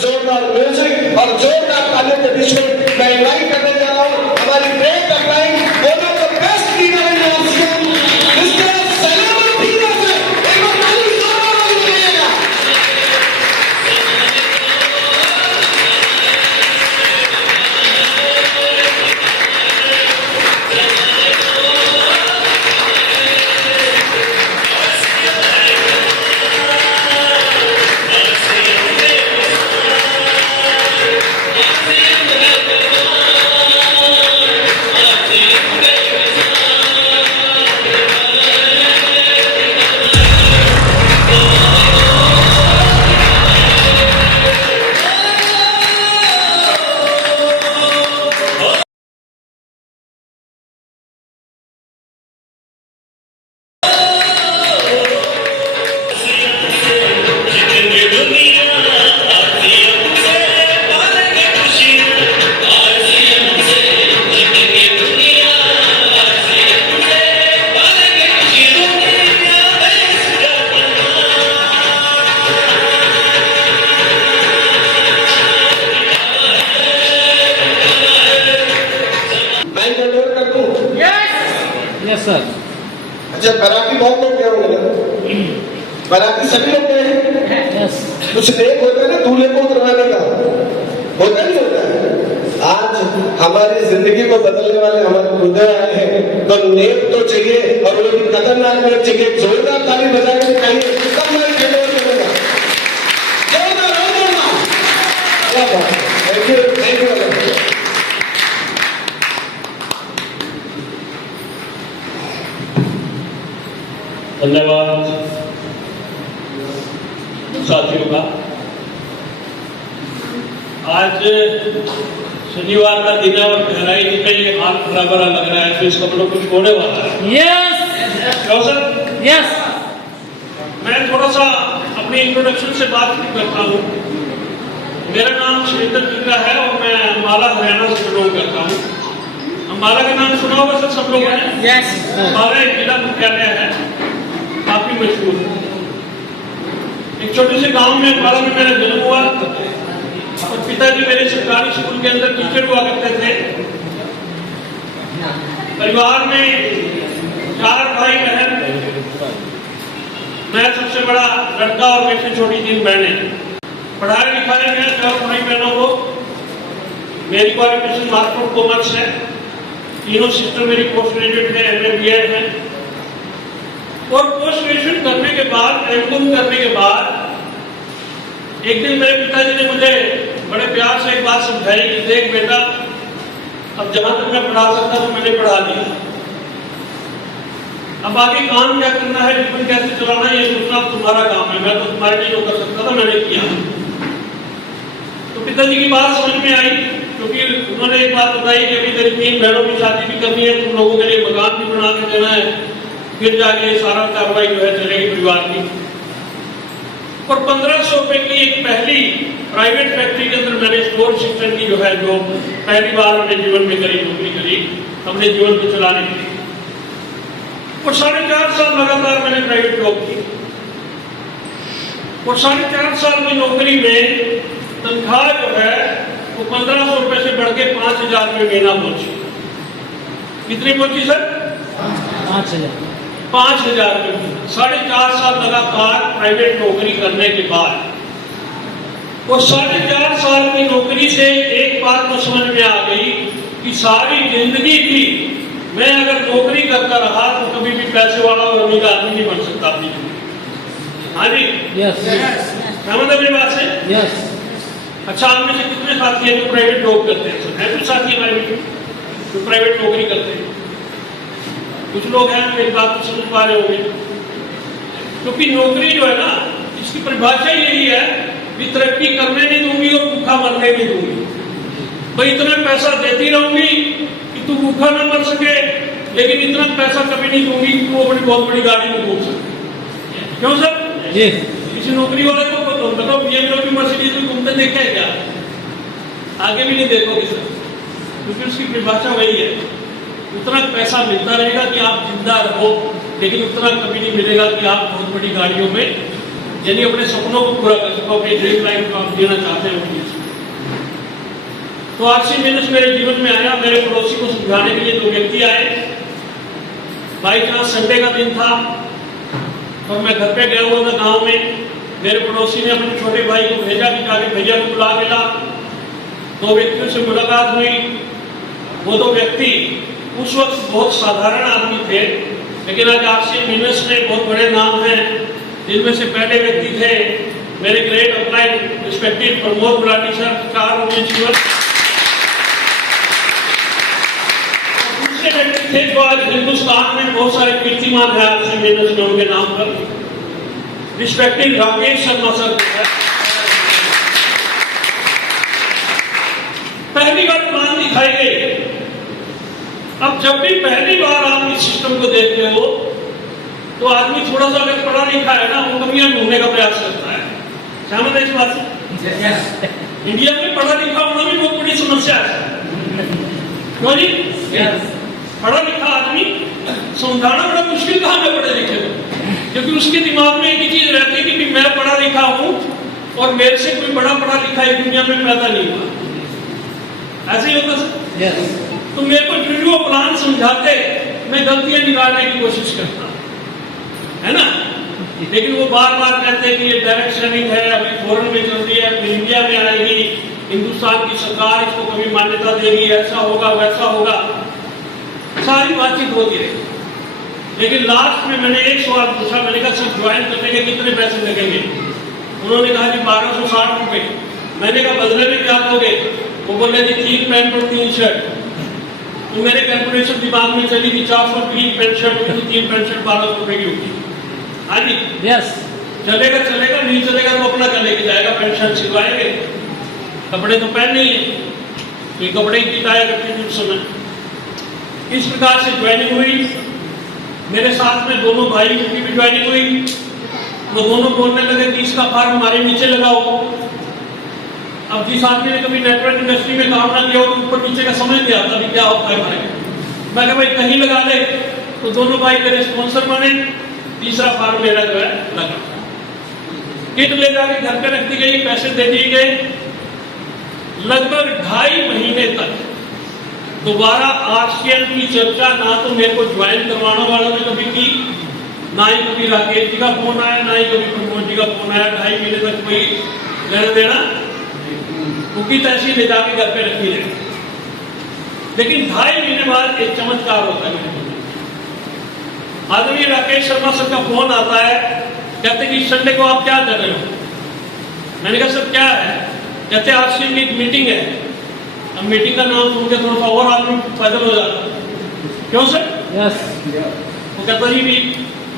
जोरदार म्यूजिक और जोरदार तालियों के बीच में मैं इनवाइट करने जा रहा हूँ हमारी great upline one of the best leader in ASEAN mister Salim पीरा से एक बार ताली जोरदार दीजिएगा। सर अच्छा बैराकी बहुत लोग गए होंगे ना बैराकी सभी लोग गए हैं यस कुछ नेक होता है ना दूल्हे को करवाने का होता नहीं होता है। आज हमारी जिंदगी को बदलने वाले हमारे बुद्धे आए हैं तो नेक तो चाहिए और वो भी खतरनाक नेक चाहिए। जोरदार ताली बजा के दिखाइए तब मैं खेलों करूंगा जोरदार। थैंक यू धन्यवाद साथियों का। आज शनिवार का दिन है और गहराई में ये हाथ भरा भरा लग रहा है तो इसका मतलब कुछ होने वाला है। यस क्यों सर? यस मैं थोड़ा सा अपनी इंट्रोडक्शन से बात करता हूँ। मेरा नाम श्रीधर टिक्का है और मैं अम्बाला हरियाणा से बिलोंग करता हूँ। अम्बाला का नाम सुना होगा सर सब लोगों ने? यस अम्बाला एक जिला मुख्यालय है, काफी मशहूर है। एक छोटे से गांव में अम्बाला में मेरा जन्म हुआ और पिताजी मेरे सरकारी स्कूल के अंदर टीचर हुआ करते थे। परिवार में 4 भाई बहन, मैं सबसे बड़ा लड़का और मेरे से छोटी 3 बहनें। पढ़ाई लिखाई में 4 भाई बहनों को मेरी क्वालिफिकेशन मास्टर ऑफ कॉमर्स है। तीनों सिस्टर मेरी पोस्ट ग्रेजुएट है, MA BEd है। और पोस्ट ग्रेजुएशन करने के बाद M.Com करने के बाद एक दिन मेरे पिताजी ने मुझे बड़े प्यार से एक बात समझाई कि देख बेटा, अब जहां तक मैं पढ़ा सकता तो मैंने पढ़ा दिया, अब आगे काम क्या करना है, जीवन कैसे चलाना है, ये सोचना तुम्हारा काम है। मैं तो तुम्हारे लिए जो कर सकता था मैंने किया। तो पिताजी की बात समझ में आई क्योंकि उन्होंने एक बात बताई कि अभी तेरी 3 बहनों की शादी भी करनी है, तुम लोगों के लिए मकान भी बना के देना है, फिर जाके सारा कार्रवाई जो है चलेगी परिवार की। और 1500 रुपए की एक पहली प्राइवेट फैक्ट्री के अंदर मैंने स्टोर असिस्टेंट की जो पहली बार अपने जीवन में करी नौकरी करी अपने जीवन को चलाने के लिए। और 4.5 साल लगातार मैंने प्राइवेट जॉब की और 4.5 साल की नौकरी में तनख्वाह जो है वो 1500 रुपए से बढ़ के 5000 रुपये महीना पहुंची। कितनी पहुंची सर? 5000 रुपये। 4.5 साल लगातार प्राइवेट नौकरी करने के बाद और 4.5 साल की नौकरी से एक बात तो समझ में आ गई कि सारी जिंदगी की मैं अगर नौकरी करता रहा तो कभी भी पैसे वाला और अमीर आदमी नहीं बन सकता अपनी जिंदगी। हाँ जी यस सहमत अपनी बात से? यस अच्छा, आप में से कितने साथी हैं जो प्राइवेट जॉब करते हैं? सर है कुछ साथी हमारे जो प्राइवेट नौकरी करते हैं? कुछ लोग हैं मेरी बात को समझ पा रहे होंगे। क्योंकि नौकरी जो है ना, इसकी परिभाषा यही है कि तरक्की करने नहीं दूंगी और भूखा मरने नहीं दूंगी। भाई इतना पैसा देती रहूंगी कि तू भूखा ना मर सके, लेकिन इतना पैसा कभी नहीं दूंगी कि तू अपनी बहुत बड़ी गाड़ी में घूम सके। क्यों सर? जी किसी नौकरी वाले को बताओ BMW मर्सिडीज में घूमते देखे है क्या? आगे भी नहीं देखोगे सर, क्योंकि उसकी परिभाषा वही है। उतना पैसा मिलता रहेगा कि आप जिंदा रहो, लेकिन उतना कभी नहीं मिलेगा कि आप बहुत बड़ी गाड़ियों में यानी अपने सपनों को पूरा कर सको, अपनी ड्रीम लाइफ को आप जीना चाहते हैं वो चीज। तो आरसी बिजनेस मेरे जीवन में आया। मेरे पड़ोसी को समझाने के लिए 2 व्यक्ति आए। बाई चांस संडे का दिन था और मैं घर पे गया हुआ था गांव में। मेरे पड़ोसी ने अपने छोटे भाई को भेजा कि जाके भैया को बुला के ला। 2 व्यक्तियों से मुलाकात हुई। वो 2 व्यक्ति उस वक्त बहुत साधारण आदमी थे, लेकिन आज आरसी बिजनेस में बहुत बड़े नाम हैं। जिनमें से पहले व्यक्ति थे मेरे great applied respected Pramod Gulati sir, 4 उन्नीस जीवन। दूसरे व्यक्ति थे जो आज हिंदुस्तान में बहुत सारे कीर्तिमान है आरसी बिजनेस में उनके नाम पर, रिस्पेक्टेड राकेश शर्मा सर। पहली बार प्लान दिखाई गई। अब जब भी पहली बार आप इस सिस्टम को देखते हो तो आदमी थोड़ा सा अगर पढ़ा लिखा है ना, वो कमियां ढूंढने का प्रयास करता है। सहमत है इस बात से? इंडिया में पढ़ा लिखा होना भी बहुत बड़ी समस्या है। क्यों जी? पढ़ा लिखा आदमी समझाना बड़ा मुश्किल कहाँ में पढ़े लिखे को, क्योंकि उसके दिमाग में एक ही चीज रहती है कि मैं पढ़ा लिखा हूं और मेरे से कोई बड़ा पढ़ा लिखा इस दुनिया में पैदा नहीं हुआ। ऐसे ही होता सर। तो मेरे को जो प्लान समझाते मैं गलतियां निकालने की कोशिश करता, है ना। लेकिन वो बार बार कहते हैं कि ये डायरेक्ट सेलिंग है, अभी फॉरेन में चल रही है, फिर इंडिया में आएगी, हिंदुस्तान की सरकार इसको कभी मान्यता देगी, ऐसा होगा वैसा होगा, सारी बातचीत होती रही। लेकिन लास्ट में मैंने एक सवाल पूछा। मैंने कहा सर ज्वाइन करने के कितने पैसे लगेंगे? उन्होंने कहा जी 1260 रुपए। मैंने कहा बदले में क्या दोगे? वो बोले जी 3 पैंट और 3 शर्ट। तो मेरे कैलकुलेशन दिमाग में चली कि 420 पैंट शर्ट होगी तो 3 पैंट शर्ट 1200 रुपए की होगी। हाँ जी, यस। चलेगा चलेगा, नहीं चलेगा तो अपना क्या लेके जाएगा, पैंट शर्ट सिलवाएंगे, कपड़े तो पहन नहीं है, तो ये कपड़े ही किताया करते थे उस समय। इस प्रकार से ज्वाइनिंग हुई। मेरे साथ में दोनों भाई की भी ज्वाइनिंग हुई। वो दोनों बोलने लगे कि इसका फार्म हमारे नीचे लगाओ। अब जिस आदमी ने कभी नेटवर्क इंडस्ट्री में काम ना किया हो तो ऊपर नीचे का समझ नहीं आता भी क्या होता है भाई। मैं कहा भाई कहीं लगा ले। तो दोनों भाई मेरे स्पॉन्सर बने। तीसरा फार्म मेरा जो है लगा। किट ले जाके घर पे रख दी गई, पैसे दे दिए गए। लगभग 2.5 महीने तक दोबारा आरसीएल की चर्चा ना तो मेरे को ज्वाइन करवाने वालों ने कभी की, ना ही कभी राकेश जी का फोन आया, ना ही कभी प्रमोद जी का फोन आया। 2.5 महीने तक कोई लेना देना, उनकी तहसील ले जाके घर पे रखी रहे। लेकिन 2.5 महीने बाद एक चमत्कार होता है। आदमी राकेश शर्मा सर का फोन आता है, कहते कि संडे को आप क्या कर रहे हो? मैंने कहा सर क्या है? कहते आरसीएल की एक मीटिंग है। अब मीटिंग का नाम सुन के थोड़ा सा और आदमी पैदल हो जाता। क्यों सर? यस। वो कहता जी भी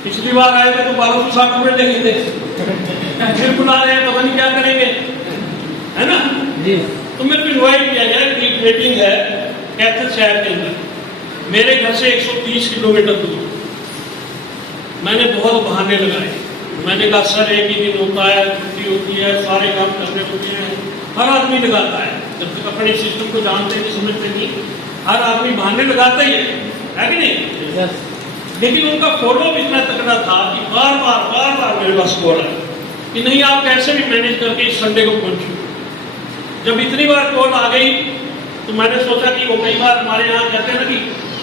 पिछली बार आए थे तो 1260 रुपए देखे थे, फिर बुला रहे हैं, पता नहीं क्या करेंगे, है ना जी। तो मेरे को इन्वाइट किया गया कि मीटिंग है कैथल शहर के अंदर, मेरे घर से 130 किलोमीटर दूर। मैंने बहुत बहाने लगाए। मैंने कहा सर एक ही दिन होता है, छुट्टी होती है, सारे काम करने होते हैं, हर आदमी लगाता है। जब तक अपने सिस्टम को जानते नहीं समझते नहीं, हर आदमी बहाने लगाता ही है कि नहीं? यस। लेकिन उनका फॉलो इतना तगड़ा था कि बार बार मेरे पास कॉल आया कि नहीं आप कैसे भी मैनेज करके इस संडे को पहुंचो। जब इतनी बार कॉल आ गई तो मैंने सोचा कि वो कई बार हमारे यहाँ कहते हैं ना कि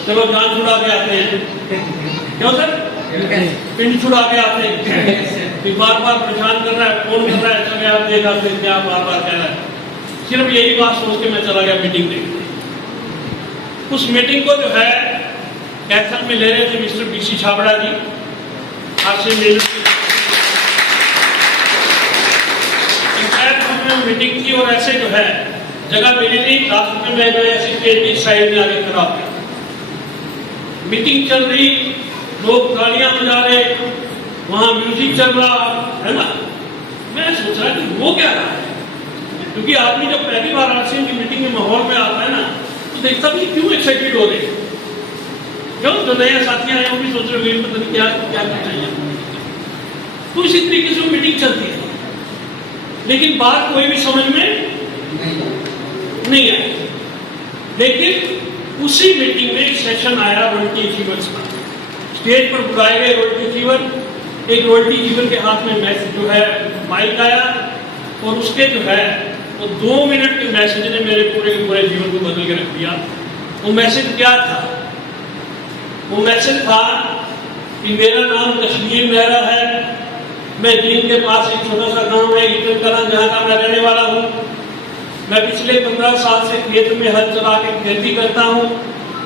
चलो जान छुड़ा के आते हैं। क्यों सर? पिंड छुड़ा के आते हैं। फिर बार परेशान कर रहा है, फोन कर रहा है, चले आप देखा क्या बार कह रहा है। सिर्फ यही बात सोच के मैं चला गया मीटिंग देखने। उस मीटिंग को जो है कैथल में ले रहे थे मिस्टर बीसी छाबड़ा जी, आरसी में मीटिंग की। और ऐसे जो है जगह मिली नहीं, लास्ट में मैं ऐसी स्टेज की साइड में आगे खड़ा हो। मीटिंग चल रही, लोग गालियां बजा रहे, वहां म्यूजिक चल रहा है ना। मैं सोच रहा कि वो क्या रहा है, क्योंकि आदमी जब पहली बार आरसीएम की मीटिंग में माहौल में आता है ना तो देखता भी क्यों एक्साइटेड हो रहे, क्यों जो नए साथी आए वो भी सोच रहे पता नहीं क्या क्या चाहिए। तो इसी तरीके से मीटिंग चलती है, लेकिन बात कोई भी समझ में नहीं आई। लेकिन उसी मीटिंग में एक सेशन आया रोटी अचीवर्स का। स्टेज पर बुलाए गए रोटी अचीवर, एक रॉयल्टी जीवन के हाथ में मैसेज जो है माइक आया, और उसके जो है वो 2 मिनट के मैसेज ने मेरे पूरे के पूरे जीवन को बदल के रख दिया। वो मैसेज क्या था? वो मैसेज था कि मेरा नाम कश्मीर मेहरा है, मैं जींद के पास एक छोटा सा गांव है ईटन कलां, जहाँ का मैं रहने वाला हूँ। मैं पिछले 15 साल से खेत में हल चला के खेती करता हूँ,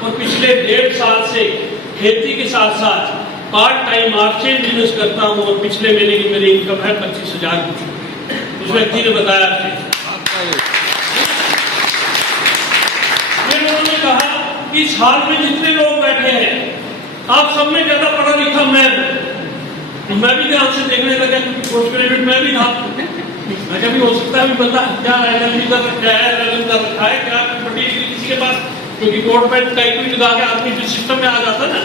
और पिछले 1.5 साल से खेती के साथ साथ पार्ट टाइम आर्चरी बिजनेस करता हूँ, और पिछले महीने की मेरी इनकम है 25,000 कुछ। उस व्यक्ति ने बताया। फिर उन्होंने कहा कि इस हाल में जितने लोग बैठे हैं, आप सब में ज्यादा पढ़ा लिखा मैं भी ध्यान से देखने लगा, क्योंकि पोस्ट ग्रेजुएट मैं भी था। मैं कभी हो सकता है भी बता क्या LLB कर रखा है, LLM कर रखा है, क्या बड़ी डिग्री किसी के पास, क्योंकि कोट पैंट टाई भी लगा के आदमी जिस सिस्टम में आ जाता ना,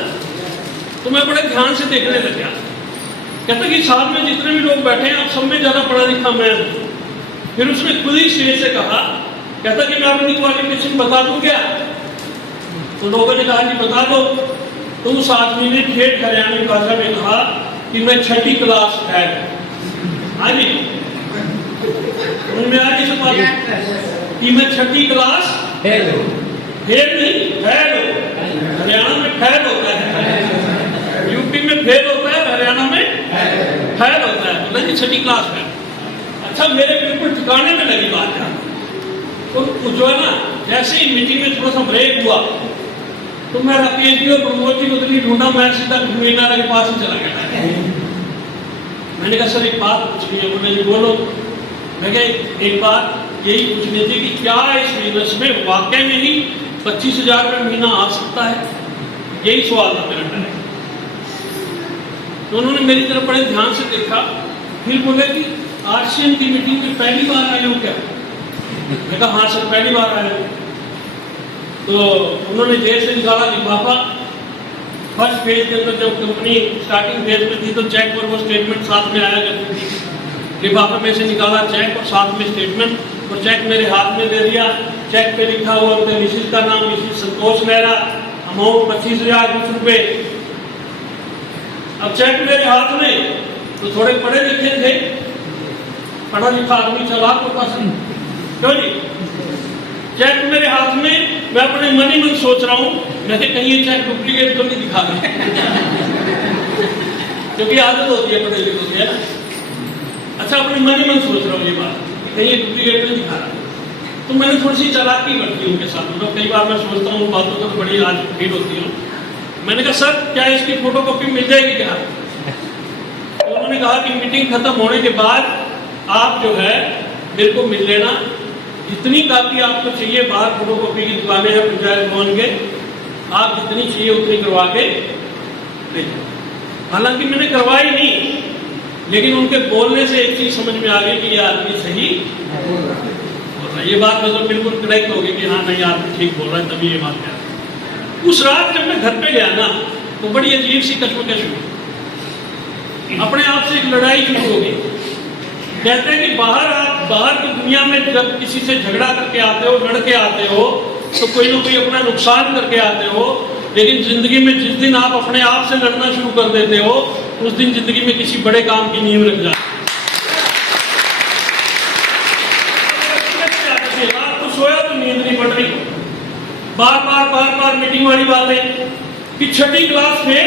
तो मैं बड़े ध्यान से देखने लगा। कहता कि साथ में जितने भी लोग बैठे हैं, आप सब में ज्यादा पढ़ा लिखा मैं हूं। फिर उसने खुद ही स्टेज से कहा, कहता कि मैं अपनी क्वालिफिकेशन बता दूं क्या? तो लोगों ने कहा कि बता दो। तो उस आदमी ने ठेठ हरियाणवी भाषा में कहा कि मैं 6ठी क्लास फेल। हाँ जी, उनमें आगे से बात कि मैं 6ठी क्लास फेल नहीं, फेल हो। हरियाणा में फेल होता है, यूपी में फेल होता है, हरियाणा में फेल होता है। मतलब कि 6ठी क्लास फेल। अच्छा, मेरे बिल्कुल ठिकाने में लगी बात है। तो जो है ना, जैसे ही मीटिंग में थोड़ा सा ब्रेक हुआ, तो मैं PhD और प्रमोद जी को तो ढूंढा, मैं सीधा मीना के पास ही चला गया। मैंने कहा सर एक बात पूछनी है। बोले जी बोलो। मैं कहा एक बात यही पूछनी थी कि क्या इस बिजनेस में वाकई में ही 25,000 रुपये महीना आ सकता है? यही सवाल था मेरा पहले। तो उन्होंने मेरी तरफ बड़े ध्यान से देखा, फिर बोले कि RCM की मीटिंग में पहली बार आए हो क्या? मैं कहा हाँ सर पहली बार आए हो। तो उन्होंने जेल से निकाला लिफाफा। फर्स्ट फेज के अंदर जब कंपनी स्टार्टिंग फेज में थी, तो चेक और वो स्टेटमेंट साथ में आया करती थी। लिफाफे में से निकाला चेक और साथ में स्टेटमेंट, और चेक मेरे हाथ में दे दिया। चेक पे लिखा हुआ उनके मिसिज का नाम मिसिज संतोष मेहरा, अमाउंट 25,000 कुछ रुपए। अब चेक मेरे हाथ में, तो थोड़े पढ़े लिखे थे, पढ़ा लिखा आदमी चालाक होता था, क्यों जी? चेक मेरे हाथ में, मैं अपने मन ही मन सोच रहा हूँ, मैं कहीं ये चेक डुप्लीकेट तो नहीं दिखा रहे, क्योंकि आदत होती है पढ़े लिखों की, है ना। अच्छा, अपने मन ही मन सोच रहा हूँ ये बात, कहीं ये डुप्लीकेट नहीं दिखा रहा। तो मैंने थोड़ी सी चालाकी करती हूँ उनके साथ। मतलब कई बार मैं सोचता हूँ बातों को, तो बड़ी आज फील होती हूँ। मैंने कहा सर क्या इसकी फोटोकॉपी मिल जाएगी क्या? तो उन्होंने कहा कि मीटिंग खत्म होने के बाद आप जो है मेरे को मिल लेना, जितनी कापी आपको चाहिए, बाहर फोटोकॉपी की दुकानें हैं पंचायत भवन के, आप जितनी चाहिए उतनी करवा के ले जाओ। हालांकि मैंने करवाई नहीं, लेकिन उनके बोलने से एक चीज समझ में आ गई कि ये आदमी सही बोल रहा है। ये बात मतलब बिल्कुल करेक्ट होगी कि हाँ नहीं आदमी ठीक बोल रहा है, तभी ये बात कह। उस रात जब मैं घर पे गया ना, तो बड़ी अजीब सी कश्मकश हुई, अपने आप से एक लड़ाई शुरू हो गई। कहते हैं कि बाहर की दुनिया में जब किसी से झगड़ा करके आते हो, लड़ के आते हो, तो कोई ना कोई अपना नुकसान करके आते हो, लेकिन जिंदगी में जिस दिन आप अपने आप से लड़ना शुरू कर देते हो, उस दिन जिंदगी में किसी बड़े काम की नींव रख जाती है। रात को सोया तो नींद नहीं पड़ रही, बार मीटिंग वाली बातें कि 6ठी क्लास में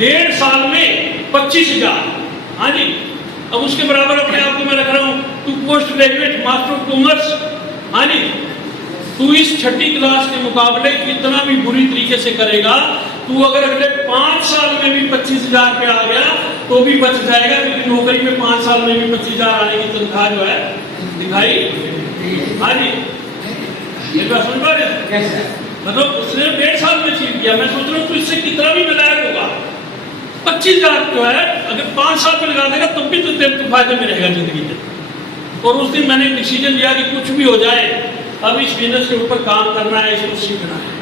1.5 साल में 25,000। हाँ जी, अब उसके बराबर अपने आप को मैं रख रहा हूं, तू post graduate master of commerce. हाँ जी, तू इस 6ठी क्लास के मुकाबले कितना भी बुरी तरीके से करेगा, तू अगर अगले 5 साल में भी 25,000 पे आ गया तो भी बच जाएगा, क्योंकि नौकरी में 5 साल में भी 25,000 आने की तनख्वाह जो है दिखाई। हाँ जी, ये बात समझ पा रहे हैं? मतलब उसने 1.5 साल में अचीव किया। मैं सोच रहा हूँ तू इससे कितना भी नालायक होगा, 25,000 जो है अगर 5 साल में लगा देगा तब भी तो तेरे को फायदे में रहेगा जिंदगी में। और उस दिन मैंने डिसीजन लिया कि कुछ भी हो जाए, अब इस बिजनेस के ऊपर काम करना है, इसको सीखना है।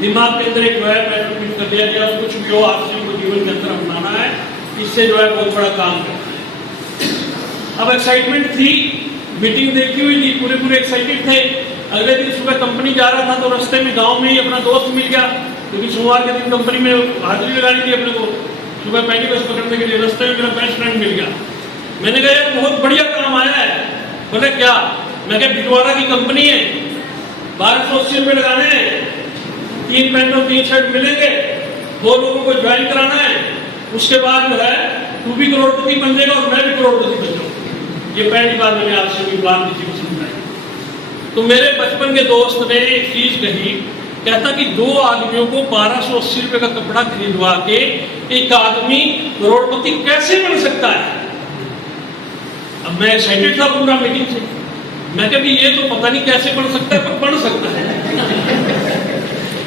दिमाग के अंदर एक जो है पैटर्न फिट कर दिया गया, कुछ भी हो आपसे को जीवन के अंदर अपनाना है, इससे जो है बहुत बड़ा काम करना है। अब एक्साइटमेंट थी, मीटिंग देखी हुई थी, पूरे एक्साइटेड थे। अगले दिन सुबह कंपनी जा रहा था तो रास्ते में गांव में ही अपना दोस्त मिल गया, क्योंकि सोमवार के दिन कंपनी में हाजिरी लगानी थी अपने को। सुबह पहली बस पकड़ने के लिए रास्ते में मेरा बेस्ट फ्रेंड मिल गया। मैंने कहा यार बहुत बढ़िया काम आया है। बोले क्या? मैं कहा भिलवाड़ा की कंपनी है, 1280 रुपये लगाने हैं, 3 पैंट और 3 शर्ट मिलेंगे, 2 लोगों को ज्वाइन कराना है, उसके बाद जो है तू भी करोड़पति बन जाएगा और मैं भी करोड़पति बन जाऊंगा। ये पहली बार मैंने आपसे भी बात किसी को समझाई। तो मेरे बचपन के दोस्त ने एक चीज कही, कहता कि 2 आदमियों को 1280 रुपये का कपड़ा खरीदवा के एक आदमी करोड़पति कैसे बन सकता है? अब मैं एक्साइटेड था पूरा मीटिंग से। मैं कहा ये तो पता नहीं कैसे बन सकता है, पर बन सकता है।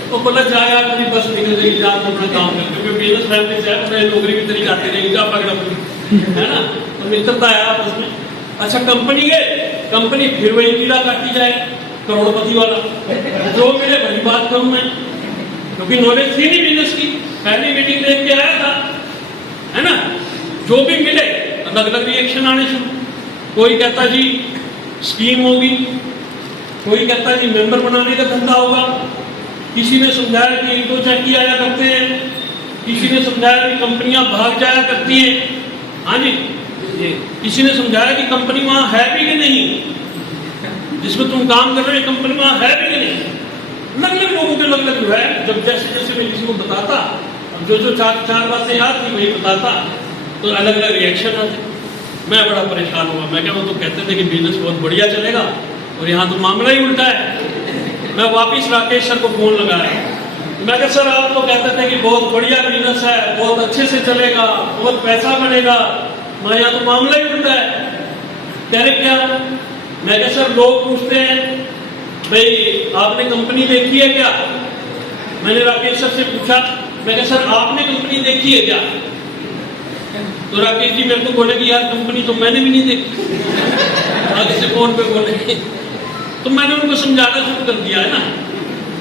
तो बोला जा यार मेरी बस निकल जाएगी, जा अपना काम कर, क्योंकि बिजनेस फैमिली से है, नौकरी भी तेरी जाती रहेगी, जा पकड़ा है ना। तो मित्रता आया आपस में। अच्छा कंपनी गए, कंपनी फिर वही कीड़ा काटी जाए करोड़पति वाला, जो मिले वही बात करूं मैं, क्योंकि नॉलेज थी नहीं बिजनेस की। पहली मीटिंग देख के आया था, है ना। जो भी मिले अलग अलग रिएक्शन आने शुरू। कोई कहता जी स्कीम होगी, कोई कहता जी मेंबर बनाने का धंधा होगा, किसी ने समझाया कि इनको चेक किया जाया करते हैं, किसी ने समझाया कि कंपनियां भाग जाया करती हैं, हाँ जी, किसी ने समझाया कि कंपनी वहां है भी कि नहीं, जिसमें तुम काम कर रहे हो कंपनी वहां है भी कि नहीं। अलग अलग लोगों के अलग अलग जो है, जब जैसे जैसे मैं किसी को बताता, अब जो चार बातें याद थी वही बताता, तो अलग अलग रिएक्शन आते। मैं बड़ा परेशान हुआ। मैं क्या, वो तो कहते थे कि बिजनेस बहुत बढ़िया चलेगा और यहाँ तो मामला ही उल्टा है। मैं वापिस राकेश सर को फोन लगाया। मैं कहा सर आप तो कहते थे कि बहुत बढ़िया बिजनेस है, बहुत अच्छे से चलेगा, बहुत पैसा बनेगा, मैं यहाँ तो मामला ही उल्टा है। कह रहे क्या? मैं कहा सर लोग पूछते हैं भाई आपने कंपनी देखी है क्या? मैंने राकेश सर से पूछा, मैं कहा सर आपने कंपनी देखी है क्या? तो राकेश जी मेरे को बोले कि यार कंपनी तो मैंने भी नहीं देखी। आगे से फोन पे बोले, तो मैंने उनको समझाना शुरू कर दिया है ना।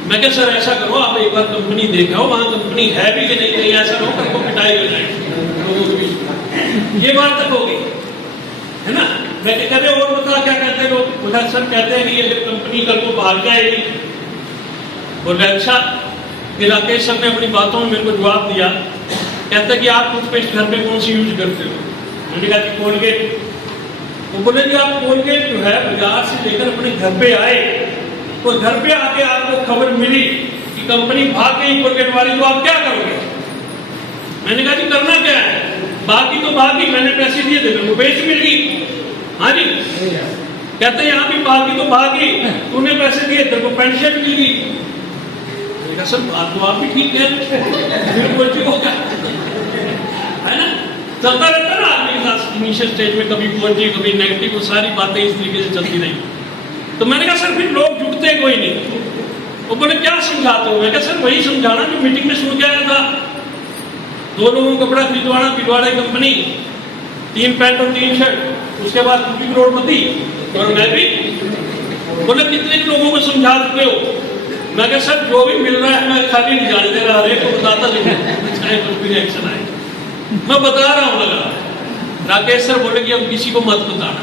मैं क्या सर ऐसा करो, आप एक बार कंपनी देखो, वहां कंपनी है भी कि नहीं, कहीं ऐसा हो कल को पिटाई हो जाए लोगों के बीच। ये बात तक हो गई है ना। मैं क्या कहते और बता क्या कहते हैं लोग? बोला सर कहते हैं कि ये कंपनी कल को भाग जाएगी। बोले अच्छा। फिर राकेश सर ने अपनी बातों में मेरे को जवाब दिया। कहता कि आप टूथपेस्ट घर पे कौन सी यूज करते हो? मैंने कहा कि कोलगेट। वो बोले कि आप कोलगेट जो है बाजार से लेकर अपने घर पे आए, तो घर पे आके आपको खबर मिली कि कंपनी भाग गई कोलगेट वाली, तो आप क्या करोगे? मैंने कहा जी करना क्या है, बाकी तो भागी, मैंने पैसे दिए थे, मेरे को बेच मिल गई। हाँ जी। कहते यहाँ भी बाकी तो भागी, तूने पैसे दिए, तेरे को पेंशन मिल गई। सर बात तो आप भी ठीक है, है ना। चलता रहता है ना आदमी के साथ इनिशियल स्टेज में, कभी पॉजिटिव कभी नेगेटिव, वो सारी बातें इस तरीके से चलती रही। तो मैंने कहा सर फिर लोग जुटते कोई नहीं। वो बोले क्या समझाते हो? मैं कहा सर वही समझाना जो मीटिंग में सुन के आया था। 2 लोगों को कपड़ा खरीदवाना, भिलवाड़ा कंपनी, 3 पैंट और 3 शर्ट, उसके बाद तुम भी करोड़पति और मैं भी। बोले कितने लोगों को समझा चुके हो? मैं कहा सर जो भी मिल रहा है मैं खाली नहीं जाने दे रहा, हरेक को बताता नहीं, चाहे कुछ भी रिएक्शन आए मैं बता रहा हूँ लगा। राकेश सर बोले कि अब किसी को मत बताना।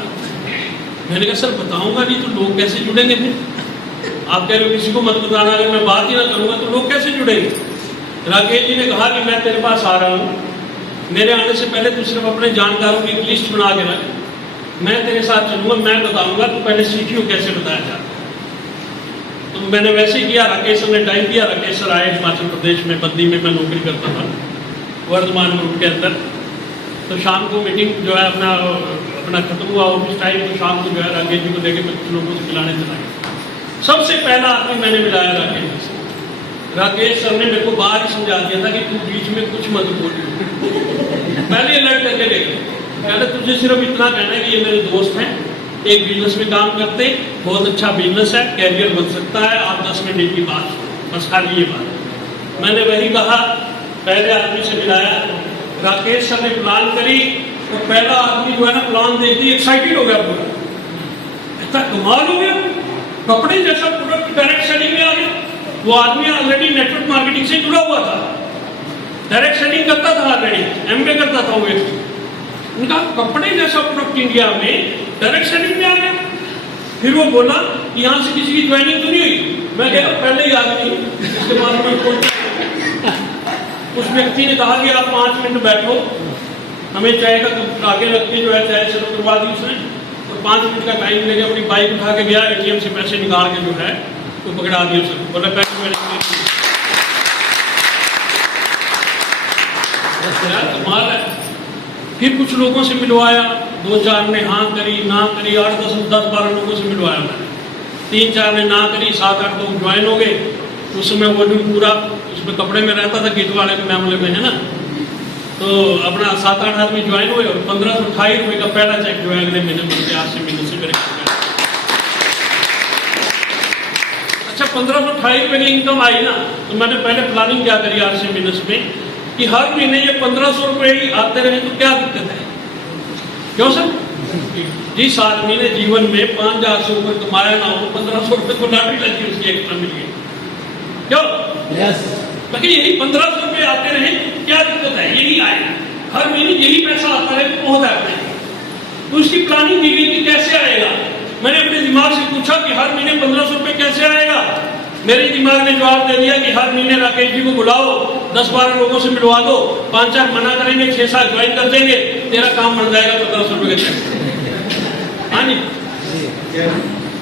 मैंने कहा सर बताऊंगा नहीं तो लोग कैसे जुड़ेंगे? फिर आप कह रहे हो किसी को मत बताना, अगर मैं बात ही ना करूंगा तो लोग कैसे जुड़ेंगे? राकेश जी ने कहा कि मैं तेरे पास आ रहा हूँ, मेरे आने से पहले तू सिर्फ अपने जानकारों की एक लिस्ट बना के रख, मैं तेरे साथ चलूंगा, मैं बताऊंगा, तू पहले सीखियो कैसे बताया जाता। तो मैंने वैसे ही किया। राकेश सर ने टाइम दिया, राकेश सर आए हिमाचल प्रदेश में, बद्दी में मैं नौकरी करता था वर्धमान ग्रुप के अंदर। तो शाम को मीटिंग जो है अपना खत्म हुआ ऑफिस टाइम, तो शाम को जो है राकेश जी को लेकर मैं कुछ लोगों से मिलाने चला गया। सबसे पहला आदमी मैंने मिलाया राकेश जी से। राकेश सर ने मेरे को बाहर ही समझा दिया था कि तू बीच में कुछ मत बोल, पहले अलर्ट करके देख, पहले तुझे सिर्फ इतना कहना है कि ये मेरे दोस्त हैं, एक बिजनेस में काम करते, बहुत अच्छा बिजनेस है, कैरियर बन सकता है, आप 10 मिनट की बात, बस खाली ये बात। मैंने वही कहा, पहले आदमी से मिलाया, राकेश सर ने प्लान करी, तो पहला आदमी जो है ना प्लान देखते एक्साइटेड हो गया पूरा, इतना कमाल हो गया, कपड़े जैसा प्रोडक्ट डायरेक्ट सेलिंग में आ गया। वो आदमी ऑलरेडी नेटवर्क मार्केटिंग से जुड़ा हुआ था, डायरेक्ट सेलिंग करता था, ऑलरेडी एमबीए करता था वो व्यक्ति। उनका कपड़े जैसा प्रोडक्ट इंडिया में डायरेक्ट सेलिंग में आ गया। फिर वो बोला कि यहाँ से किसी की ज्वाइनिंग तो नहीं हुई? मैं कह पहले ही आदमी, इसके बाद में उस व्यक्ति ने कहा कि आप 5 मिनट बैठो, हमें चाय का कप आगे रख के जो है चाय सर्व करवा दी उसने, और 5 मिनट का टाइम लेके अपनी बाइक उठा के गया, ATM से पैसे निकाल के जो है तो पकड़ा दिया उसने, बोला पैसे मेरे कमाल है। फिर कुछ लोगों से मिलवाया, 2-4 ने हाँ करी ना करी, 8-10-12 लोगों से मिलवाया मैंने, 3-4 ने ना करी, 7-8 लोग ज्वाइन हो गए। उस समय वो पूरा उसमें कपड़े में रहता था, गिट वाले के मामले में है ना, तो अपना 7-8 आदमी ज्वाइन हुए और 1528 रुपये का पहला चेक जो है अगले महीने बनते, आज से महीने से मेरे। अच्छा, 1528 रुपये की इनकम आई ना, तो मैंने पहले प्लानिंग क्या करी आज से महीने में कि हर महीने ये 1500 रुपये ही आते रहे तो क्या दिक्कत है, क्यों सर? जिस आदमी ने जीवन में 5000 से ऊपर कमाया ना हो, 1500 रुपये तो लॉटरी लगी उसकी एक्स्ट्रा मिल गई, क्यों? बाकी यही 1500 रुपये आते रहे, क्या दिक्कत है? यही आए हर महीने, यही पैसा आता रहे तो बहुत है। तो उसकी प्लानिंग की गई कि कैसे आएगा। मैंने अपने दिमाग से पूछा कि हर महीने 1500 रुपये कैसे आएगा। मेरे दिमाग ने जवाब दे दिया कि हर महीने राकेश जी को बुलाओ, 10-12 लोगों से मिलवा दो, 5-4 मना करेंगे, 6-7 ज्वाइन कर देंगे, तेरा काम बन जाएगा 1500 रुपये का चेक। हाँ जी,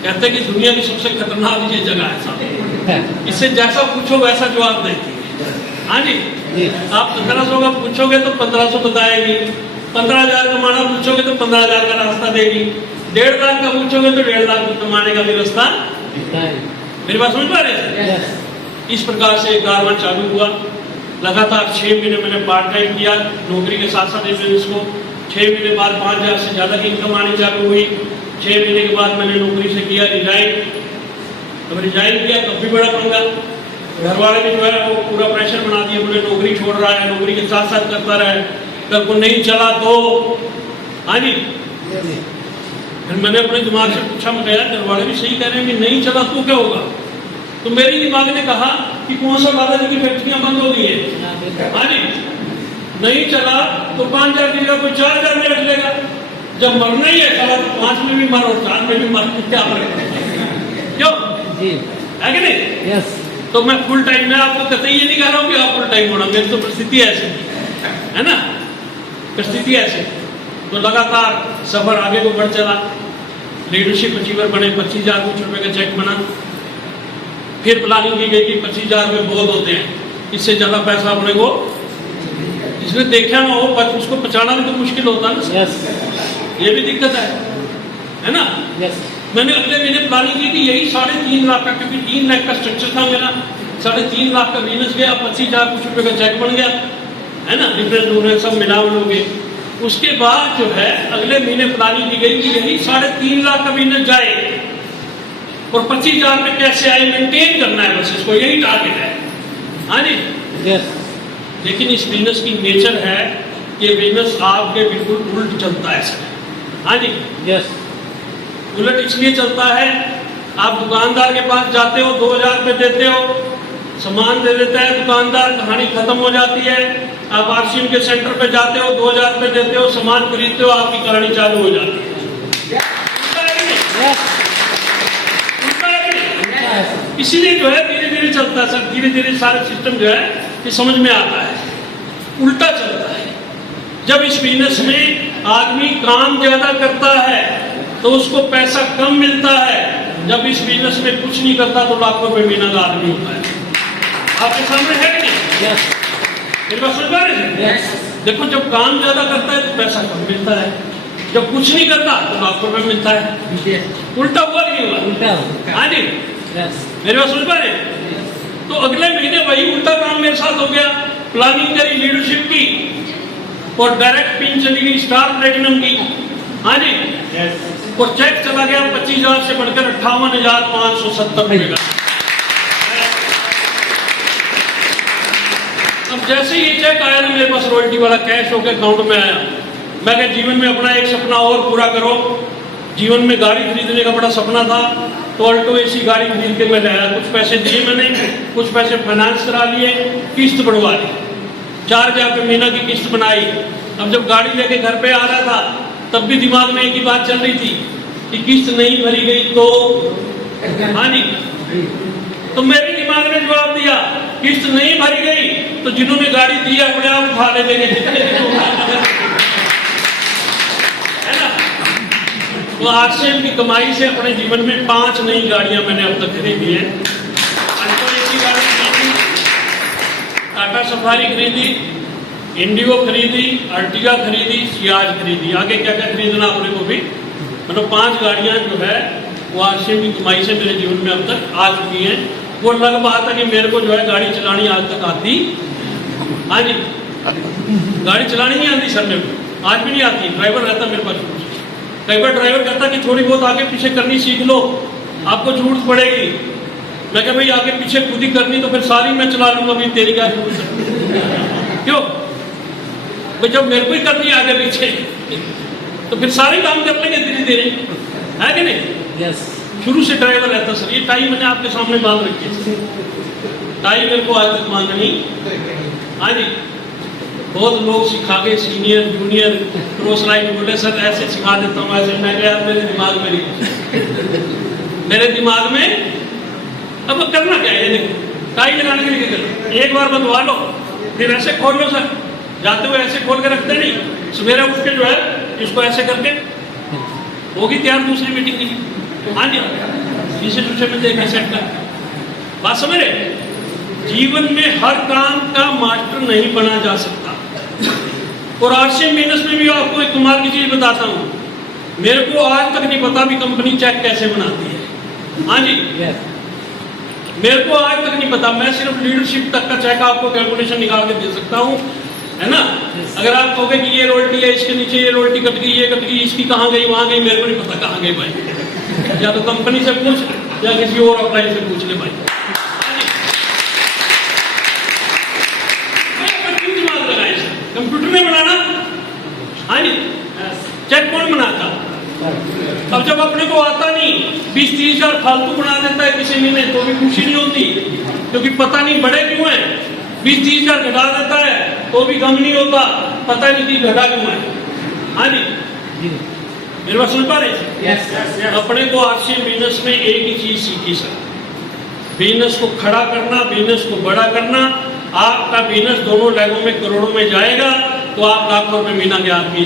कहते कि दुनिया की सबसे खतरनाक ये जगह है साहब, इससे जैसा पूछो वैसा जवाब देती है। हाँ जी, आप 1500 का पूछोगे तो 1500 बताएगी, 15,000 कमाना पूछोगे तो 15,000 का रास्ता देगी, 1.5 लाख का पूछोगे तो 1.5 लाख कमाने का भी रास्ता। मेरी बात समझ पा रहे हैं? इस प्रकार से कारवां चालू हुआ। लगातार 6 महीने मैंने पार्ट टाइम किया, नौकरी के साथ साथ बिजनेस को। 6 महीने बाद 5,000 से ज्यादा की इनकम आनी चालू हुई। 6 महीने के बाद मैंने नौकरी से किया रिजाइन। अब रिजाइन किया तब भी बड़ा पंगा, घर वाले भी जो है वो पूरा प्रेशर बना दिया, बोले नौकरी छोड़ रहा है, नौकरी के साथ साथ करता रहे, कल को नहीं चला तो। हाँ जी, फिर मैंने अपने दिमाग से पूछा, मैं कहा घर वाले भी सही कह रहे हैं कि नहीं चला तो क्या होगा। तो मेरे दिमाग ने कहा कि कौन सा दादाजी की फैक्ट्रियां बंद हो गई है। हाँ जी, नहीं चला तो 5,000 की जगह कोई 4,000 में रख लेगा। जब मरना ही है चला तो 5 में भी मर और 4 में भी मर, क्या फर्क, क्यों है कि नहीं? तो मैं फुल टाइम में आपको कतई ये नहीं कह रहा हूँ कि आप फुल टाइम होना, मेरी तो परिस्थिति ऐसी है ना, परिस्थिति ऐसी। तो लगातार सफर आगे को बढ़ चला, लीडरशिप अचीवर बने, 25,000 कुछ रुपए का चेक बना। फिर प्लानिंग की गई कि 25,000 रुपये बहुत होते हैं, इससे ज्यादा पैसा अपने को जिसने देखा ना हो उसको बचाना भी तो मुश्किल होता है ना। ये भी दिक्कत है ना। मैंने अगले महीने प्लानिंग की कि यही 3.5 लाख का, क्योंकि 3 लाख का स्ट्रक्चर था मेरा, 3.5 लाख का बिजनेस गया, 25,000 कुछ रुपए का चेक बन गया, है ना, डिफरेंस उन्हें सब मिला लोगे। उसके बाद जो है अगले महीने प्लानिंग की गई कि यही 3.5 लाख का बिजनेस जाए और 25,000 में कैसे आए मेंटेन करना है, बस इसको यही टारगेट है। हाँ जी, लेकिन इस बिजनेस की नेचर है कि बिजनेस आपके बिल्कुल उल्ट चलता है सर। हाँ जी, उलट इसलिए चलता है, आप दुकानदार के पास जाते हो, 2,000 रुपये देते हो, सामान दे देता है दुकानदार, कहानी खत्म हो जाती है। आप RCM के सेंटर पे जाते हो, 2,000 रुपये देते हो, सामान खरीदते हो, आपकी कहानी चालू हो जाती है। इसीलिए जो है धीरे धीरे चलता है सर, धीरे धीरे सारे सिस्टम जो है ये समझ में आता है, उल्टा चलता है। जब इस बिजनेस में आदमी काम ज्यादा करता है तो उसको पैसा कम मिलता है, जब इस बिजनेस में कुछ नहीं करता तो लाखों रुपए महीना का आदमी होता है। आपके सामने है कि नहीं? मेरी बात समझ पा रहे हैं? देखो, जब काम ज्यादा करता है तो पैसा कम मिलता है, जब कुछ नहीं करता तो लाखों रुपए मिलता है। उल्टा हुआ नहीं हुआ? हाँ जी, मेरी बात समझ पा रहे हैं? तो अगले महीने वही उल्टा काम मेरे साथ हो गया। प्लानिंग करी, लीडरशिप की और डायरेक्ट पिन चली गई स्टार प्लेटिनम की। हाँ जी, और चेक चला गया 25,000 से बढ़कर 58,570 रुपए का। अब जैसे ये चेक आया ना मेरे पास, रॉयल्टी वाला कैश होकर अकाउंट में आया, मैं क्या जीवन में अपना एक सपना और पूरा करो। जीवन में गाड़ी खरीदने का बड़ा सपना था, तो ऑल्टो एसी गाड़ी खरीद के मैं लाया। कुछ पैसे दिए मैंने, कुछ पैसे फाइनेंस करा लिए, किस्त बढ़वा ली, 4,000 रुपये महीना की किस्त बनाई। अब जब गाड़ी लेके घर पे आ रहा था तब भी दिमाग में एक ही बात चल रही थी कि किस्त नहीं भरी गई तो। हाँ जी, तो मेरे दिमाग ने जवाब दिया किस्त नहीं भरी गई तो जिन्होंने गाड़ी दी अपने आप उठा ले लेंगे, है ना। तो आरसीएम की कमाई से अपने जीवन में 5 नई गाड़ियां मैंने अब तक खरीदी है। गाड़ी खरीदी, टाटा सफारी खरीदी, इंडिगो खरीदी, अर्टिगा खरीदी, सियाज खरीदी, आगे क्या क्या खरीदना अपने को भी, मतलब 5 गाड़ियां जो है वो आरसीएम की कमाई से मेरे जीवन में अब तक आ चुकी हैं। वो अलग बात है कि मेरे को जो है गाड़ी चलानी आज तक आती, हाँ जी, गाड़ी चलानी नहीं आती सर, मेरे को आज भी नहीं आती। ड्राइवर रहता मेरे पास, कई बार ड्राइवर कहता कि थोड़ी बहुत आगे पीछे करनी सीख लो, आपको जरूरत पड़ेगी। मैं कह भाई आगे पीछे खुद ही करनी तो फिर सारी मैं चला लूंगा, भाई तेरी क्या जरूरत है, क्यों भाई, जब मेरे को ही करनी है आगे पीछे तो फिर सारे काम कर लेंगे धीरे धीरे, है कि नहीं। यस, शुरू से ड्राइवर रहता सर। ये टाई मैंने आपके सामने बांध रखी है, टाई मेरे को आज तक बांधनी, हाँ जी। बहुत लोग सिखा के सीनियर जूनियर क्रॉस लाइन बोले सर ऐसे सिखा देता हूँ ऐसे, मैं यार मेरे दिमाग में नहीं, मेरे दिमाग में अब करना क्या है, देखो टाई लगाने के लिए करना, एक बार बंधवा लो फिर ऐसे खोल लो सर, जाते हुए ऐसे खोल के रखते नहीं, सवेरे उठ के जो है इसको ऐसे करके होगी तैयार दूसरी मीटिंग की, हाँ जी, इसे दूसरे में देखा सेट कर। बात समझ रहे, जीवन में हर काम का मास्टर नहीं बना जा सकता। और आरसीएम बिजनेस में भी आपको एक कमाल की चीज बताता हूँ, मेरे को आज तक नहीं पता भी कंपनी चेक कैसे बनाती है, हाँ जी, मेरे को आज तक नहीं पता। मैं सिर्फ लीडरशिप तक का चेक आपको कैलकुलेशन निकाल के दे सकता हूँ, है ना। अगर आप कहोगे कि ये रॉयल्टी है, इसके नीचे ये रॉयल्टी कट गई, ये कट गई, इसकी कहाँ गई वहां गई, मेरे को नहीं पता कहाँ गई भाई, या तो कंपनी से पूछ या किसी और अप्लाई से पूछ ले भाई। कंप्यूटर में बनाना, हाँ जी, चेक कौन बनाता। अब जब अपने को आता नहीं, 20-30 हजार फालतू बना देता है किसी महीने तो भी खुशी नहीं होती, क्योंकि पता नहीं बढ़े क्यों है। 20-30 हजार घटा देता है तो भी गम नहीं होता, पता नहीं कि घटा क्यों है, हाँ जी। मेरे बात सुन पा रहे? अपने को आरसीएम बिजनेस में एक ही चीज सीखी सर, बिजनेस को खड़ा करना, बिजनेस को बड़ा करना। आपका बिजनेस दोनों लेगों में करोड़ों में जाएगा तो आप लाखों रुपए महीना के आदमी।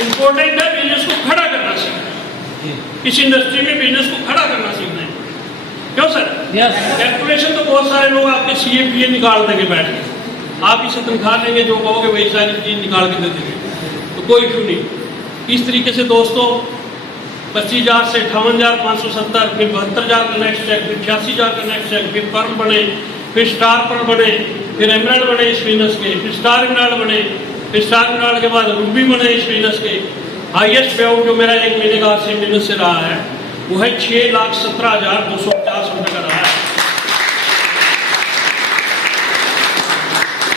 इंपॉर्टेंट है बिजनेस को खड़ा करना सीखना, इस इंडस्ट्री में बिजनेस को खड़ा करना सीखना है, क्यों सर? कैलकुलेशन तो बहुत सारे लोग आपके CA निकाल देंगे बैठ के, आप इसे तनख्वाह लेंगे जो कहोगे वही सारी चीज निकाल के दे देंगे, तो कोई इशू नहीं। इस तरीके से दोस्तों 25,000 से 58,570, फिर 72,000 का नेक्स्ट चेक, फिर 86,000 का नेक्स्ट चेक, फिर पर्ल बने, फिर स्टार पर्ल बने, फिर एमराल्ड बने इस बिजनेस के, फिर स्टार एमराल्ड बने, फिर स्टार एमराल्ड के बाद रूबी बने इस बिजनेस के। हाईएस्ट पे आउट जो मेरा एक महीने का आरसीएम बिजनेस से रहा है वो है 6,17,250 रुपए का रहा है।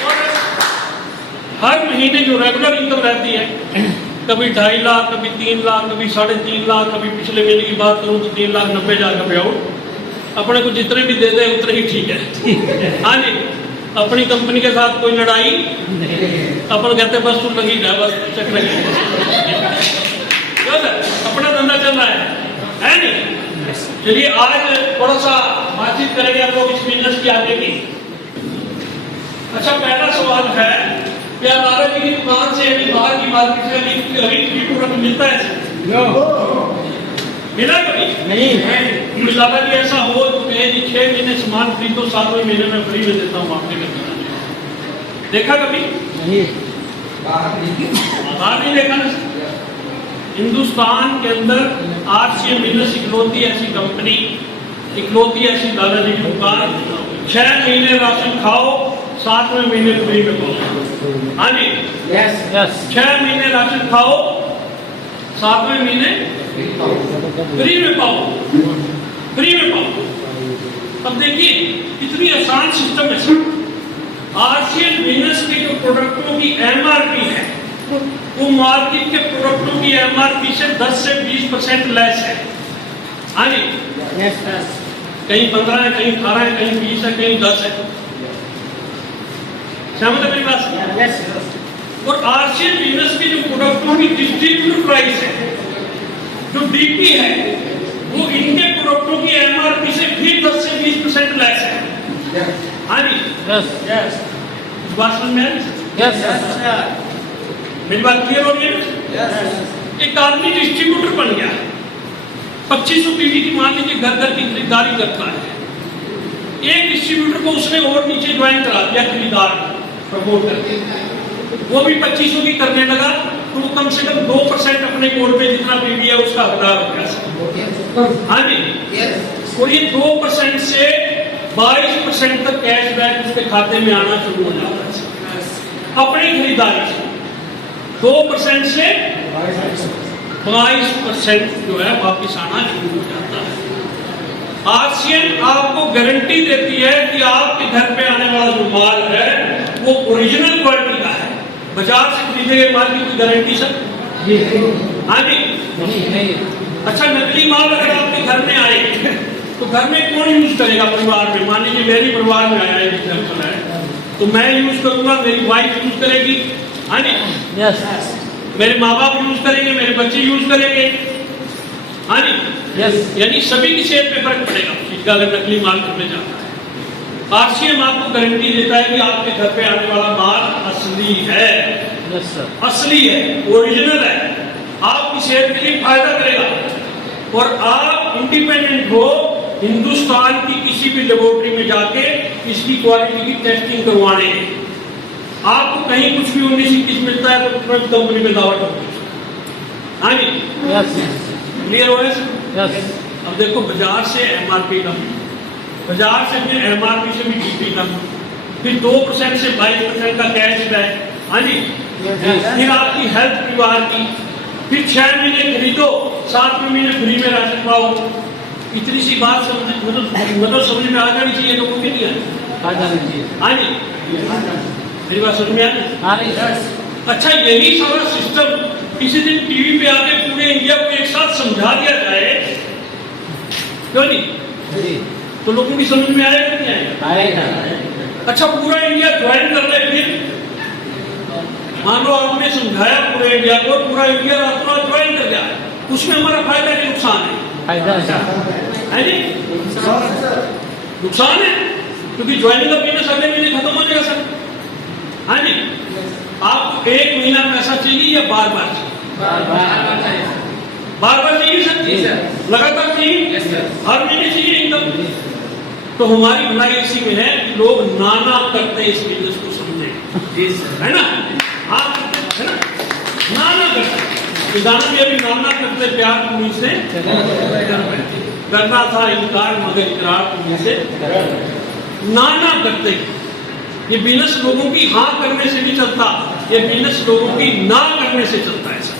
और हर महीने जो रेगुलर इनकम रहती है, कभी 2.5 लाख, कभी 3 लाख, कभी 3.5 लाख, कभी पिछले महीने की बात करूं तो 3,90,000 का पे आउट। अपने को जितने भी दे दे उतने ही ठीक है, हाँ जी। अपनी कंपनी के साथ कोई लड़ाई, अपन कहते बस तू लगी है, बस चक लगी, अपना धंधा चल रहा है नहीं। चलिए आज थोड़ा सा बातचीत करेंगे आप लोग इस बिजनेस की आगे की। अच्छा, पहला सवाल है, क्या दादा जी की दुकान से अभी बाहर की मार्केट से अभी फ्री प्रोडक्ट मिलता है? मिला कभी नहीं। दादा जी ऐसा हो तो कहे जी 6 महीने सामान फ्री तो 7वें महीने में फ्री में देता हूँ आपके घर। देखा कभी नहीं? बाहर नहीं देखा ना। हिंदुस्तान के अंदर आरसीएम बिजनेस इकलौती ऐसी कंपनी, इकलौती ऐसी दादाजी की दुकान, 6 महीने राशन खाओ 7वें महीने फ्री में पाओ, हाँ जी, 6 महीने राशन खाओ 7वें महीने फ्री में पाओ, फ्री में पाओ। अब देखिए इतनी आसान सिस्टम है सर। आरसीएम बिजनेस के जो प्रोडक्टों की MRP है वो मार्केट के प्रोडक्टों की MRP से 10 से 20% लेस है, हाँ जी। कहीं 15 है, कहीं 18 है, कहीं 20 है, कहीं 10 है। समझ मेरी बात? और आरसीएम बिजनेस के जो प्रोडक्टों की डिस्ट्रीब्यूटर प्राइस है, जो DP है, वो इनके प्रोडक्टों की MRP से हाँ जी, यस इस बात समझ में आ रही है? यस मेरी बात क्लियर हो रही है? एक आदमी डिस्ट्रीब्यूटर बन गया, 2500 पीवी की मान लीजिए घर घर की खरीदारी करता है। एक डिस्ट्रीब्यूटर को उसने और नीचे ज्वाइन करा दिया खरीदार प्रमोट करके, वो भी 2500 की करने लगा, तो वो कम से कम 2% अपने कोड पे जितना पीवी है उसका हकदार हो गया। हाँ जी, और ये 2% से 22% तक कैशबैक उसके खाते में आना शुरू हो जाता है अपनी खरीदारी से। 2% से 22% जो है वापिस आना शुरू हो जाता है। आरसीएन आपको गारंटी देती है कि आपके घर पे आने वाला जो माल है वो ओरिजिनल क्वालिटी का है। बाजार से खरीदे गए माल की कोई गारंटी सर? हाँ जी, नहीं अच्छा नकली माल अगर आपके घर में आए तो घर में कौन यूज करेगा परिवार में? मान लीजिए मेरी परिवार में आया एग्जाम्पल है, तो मैं यूज करूंगा, मेरी वाइफ यूज करेगी, हाँ जी, यस मेरे माँ बाप यूज करेंगे, मेरे बच्चे यूज करेंगे, हाँ जी, यस यानी सभी की सेहत पे फर्क पड़ेगा उस चीज का अगर नकली माल घर में जाता है। आरसीएम आपको गारंटी देता है कि आपके घर पे आने वाला माल असली है, यस सर असली है, ओरिजिनल है, आपकी सेहत के लिए फायदा करेगा और आप इंडिपेंडेंट हो हिंदुस्तान की किसी भी लेबोरेटरी में जाके इसकी क्वालिटी की टेस्टिंग करवाने। आपको कहीं कुछ भी 19-21 मिलता है तो तुरंत कंपनी में दावा होगी। हाँ जी, यस क्लियर हो यस अब देखो बाजार से एमआरपी कम, बाजार से फिर एमआरपी से भी डीपी कम, फिर 2% से 22% का कैशबैक, हाँ जी, फिर आपकी हेल्थ परिवार की, फिर 6 महीने खरीदो 7वें महीने फ्री में राशन पाओ। इतनी सी बात मतलब समझ में आ जानी चाहिए लोगों के लिए। आ जानी चाहिए। हाँ जी, मेरी बात समझ में आ रही? हाँ नहीं अच्छा, यही सारा सिस्टम किसी दिन टीवी पे आके पूरे इंडिया को एक साथ समझा दिया जाए, क्यों नहीं? जी तो लोगों की समझ में आएगा नहीं आएगा? आएगा। अच्छा, पूरा इंडिया ज्वाइन कर ले, फिर मान लो आपने समझाया पूरे इंडिया को, पूरा इंडिया रातों रात ज्वाइन कर गया, उसमें हमारा फायदा कि नुकसान है? फायदा है जी, नुकसान है, क्योंकि ज्वाइनिंग का बिजनेस अगले महीने खत्म हो जाएगा सर। हाँ जी, आपको 1 महीना पैसा चाहिए या बार बार चाहिए? बार बार चाहिए सर, लगातार चाहिए, हर महीने चाहिए इनकम। तो हमारी भलाई इसी में है कि लोग नाना करते इस बिजनेस को समझे, है ना? हाँ, है ना, नाना करते दाना भी अभी नाना करते प्यार तुम्ही से करना था इनकार मगर इकरार तुम्ही से नाना करते। ये बिजनेस लोगों की हाँ करने से नहीं चलता, ये बिजनेस लोगों की ना करने से चलता है सर।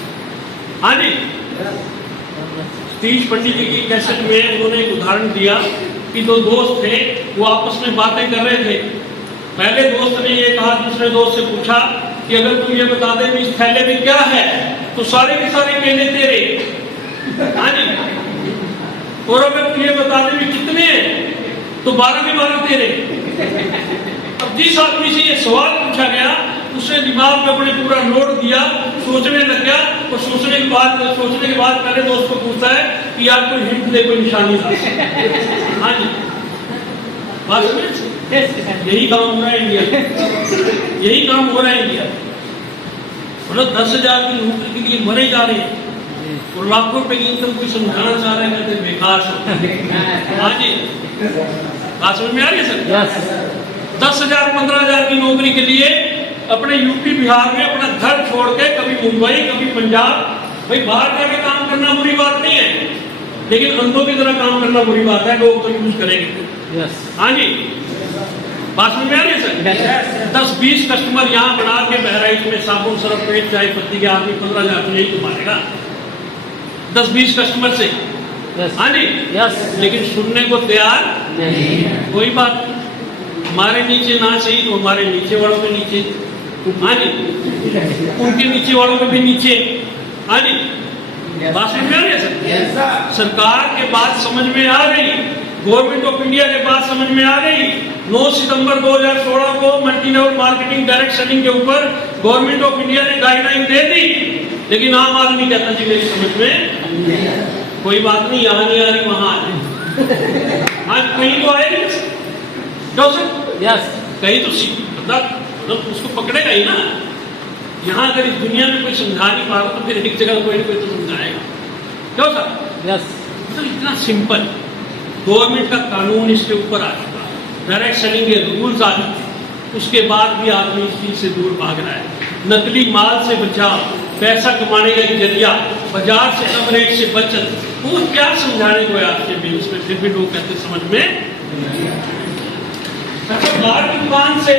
हाँ जी, सतीश पंडित जी की कैसेट में उन्होंने एक उदाहरण दिया कि 2 दोस्त थे, वो आपस में बातें कर रहे थे। पहले दोस्त ने ये कहा दूसरे दोस्त से पूछा कि अगर तू ये बता दे कि इस थैले में क्या है तो सारे के सारे केले तेरे, हाँ जी, और अगर तू ये बता दे कि कितने हैं तो 12 के 12 तेरे। अब जिस आदमी से ये सवाल पूछा गया उसने दिमाग में अपने पूरा लोड दिया, सोचने लग गया, और सोचने के बाद पहले दोस्त को पूछता है कि यार कोई हिंट दे, कोई निशानी था। हाँ जी, बात समझ? यही काम हो रहा है इंडिया, यही काम हो रहा है इंडिया। मतलब 10,000 की नौकरी के लिए मरे जा रहे हैं और लाखों रुपए की इनकम कोई समझाना चाह रहे हैं, कहते बेकार सब। हाँ जी, बात समझ में आ रही है सर? 10,000 15,000 की नौकरी के लिए अपने यूपी बिहार में अपना घर छोड़ के कभी मुंबई कभी पंजाब, भाई बाहर जाके काम करना बुरी बात नहीं है, लेकिन अंधों की तरह काम करना बुरी बात है, लोग तो यूज करेंगे। हाँ जी, बात समझ में आ रही है सर? 10-20 कस्टमर यहाँ बना के बहराइच में साबुन सरफ पेट चाय पत्ती के आदमी 15,000 तो यही कमाएगा 10-20 कस्टमर से। हाँ जी, लेकिन सुनने को तैयार नहीं। कोई बात हमारे नीचे ना सही तो हमारे नीचे वालों के नीचे, हाँ जी, उनके नीचे वालों के भी नीचे। हाँ जी, बात समझ में आ रही है सर? सरकार के बात समझ में आ गई, गवर्नमेंट ऑफ इंडिया के बात समझ में आ गई। 9 सितंबर 2016 को multi level marketing direct selling के ऊपर गवर्नमेंट ऑफ इंडिया ने गाइडलाइन दे दी, लेकिन आम आदमी कहता जी मेरी समझ में कोई बात नहीं, यहाँ नहीं आ रही वहां आ रही। आज कहीं तो आएगी, क्यों सर? यस कहीं तो मतलब उसको पकड़ेगा ही ना। यहाँ अगर इस दुनिया में कोई समझा नहीं पा रहा तो फिर एक जगह कोई ना कोई तो समझाएगा। क्यों सर? यस मतलब इतना सिंपल, गवर्नमेंट का कानून इसके ऊपर आ चुका है, डायरेक्ट सेलिंग के रूल्स आ चुके हैं, उसके बाद भी आदमी इस चीज से दूर भाग रहा है। नकली माल से बचाव, पैसा कमाने का एक जरिया, बाजार से कम रेट से बचत, वो क्या समझाने को है आपके बिजनेस में, फिर भी लोग कहते समझ में। अच्छा, बाहर की दुकान से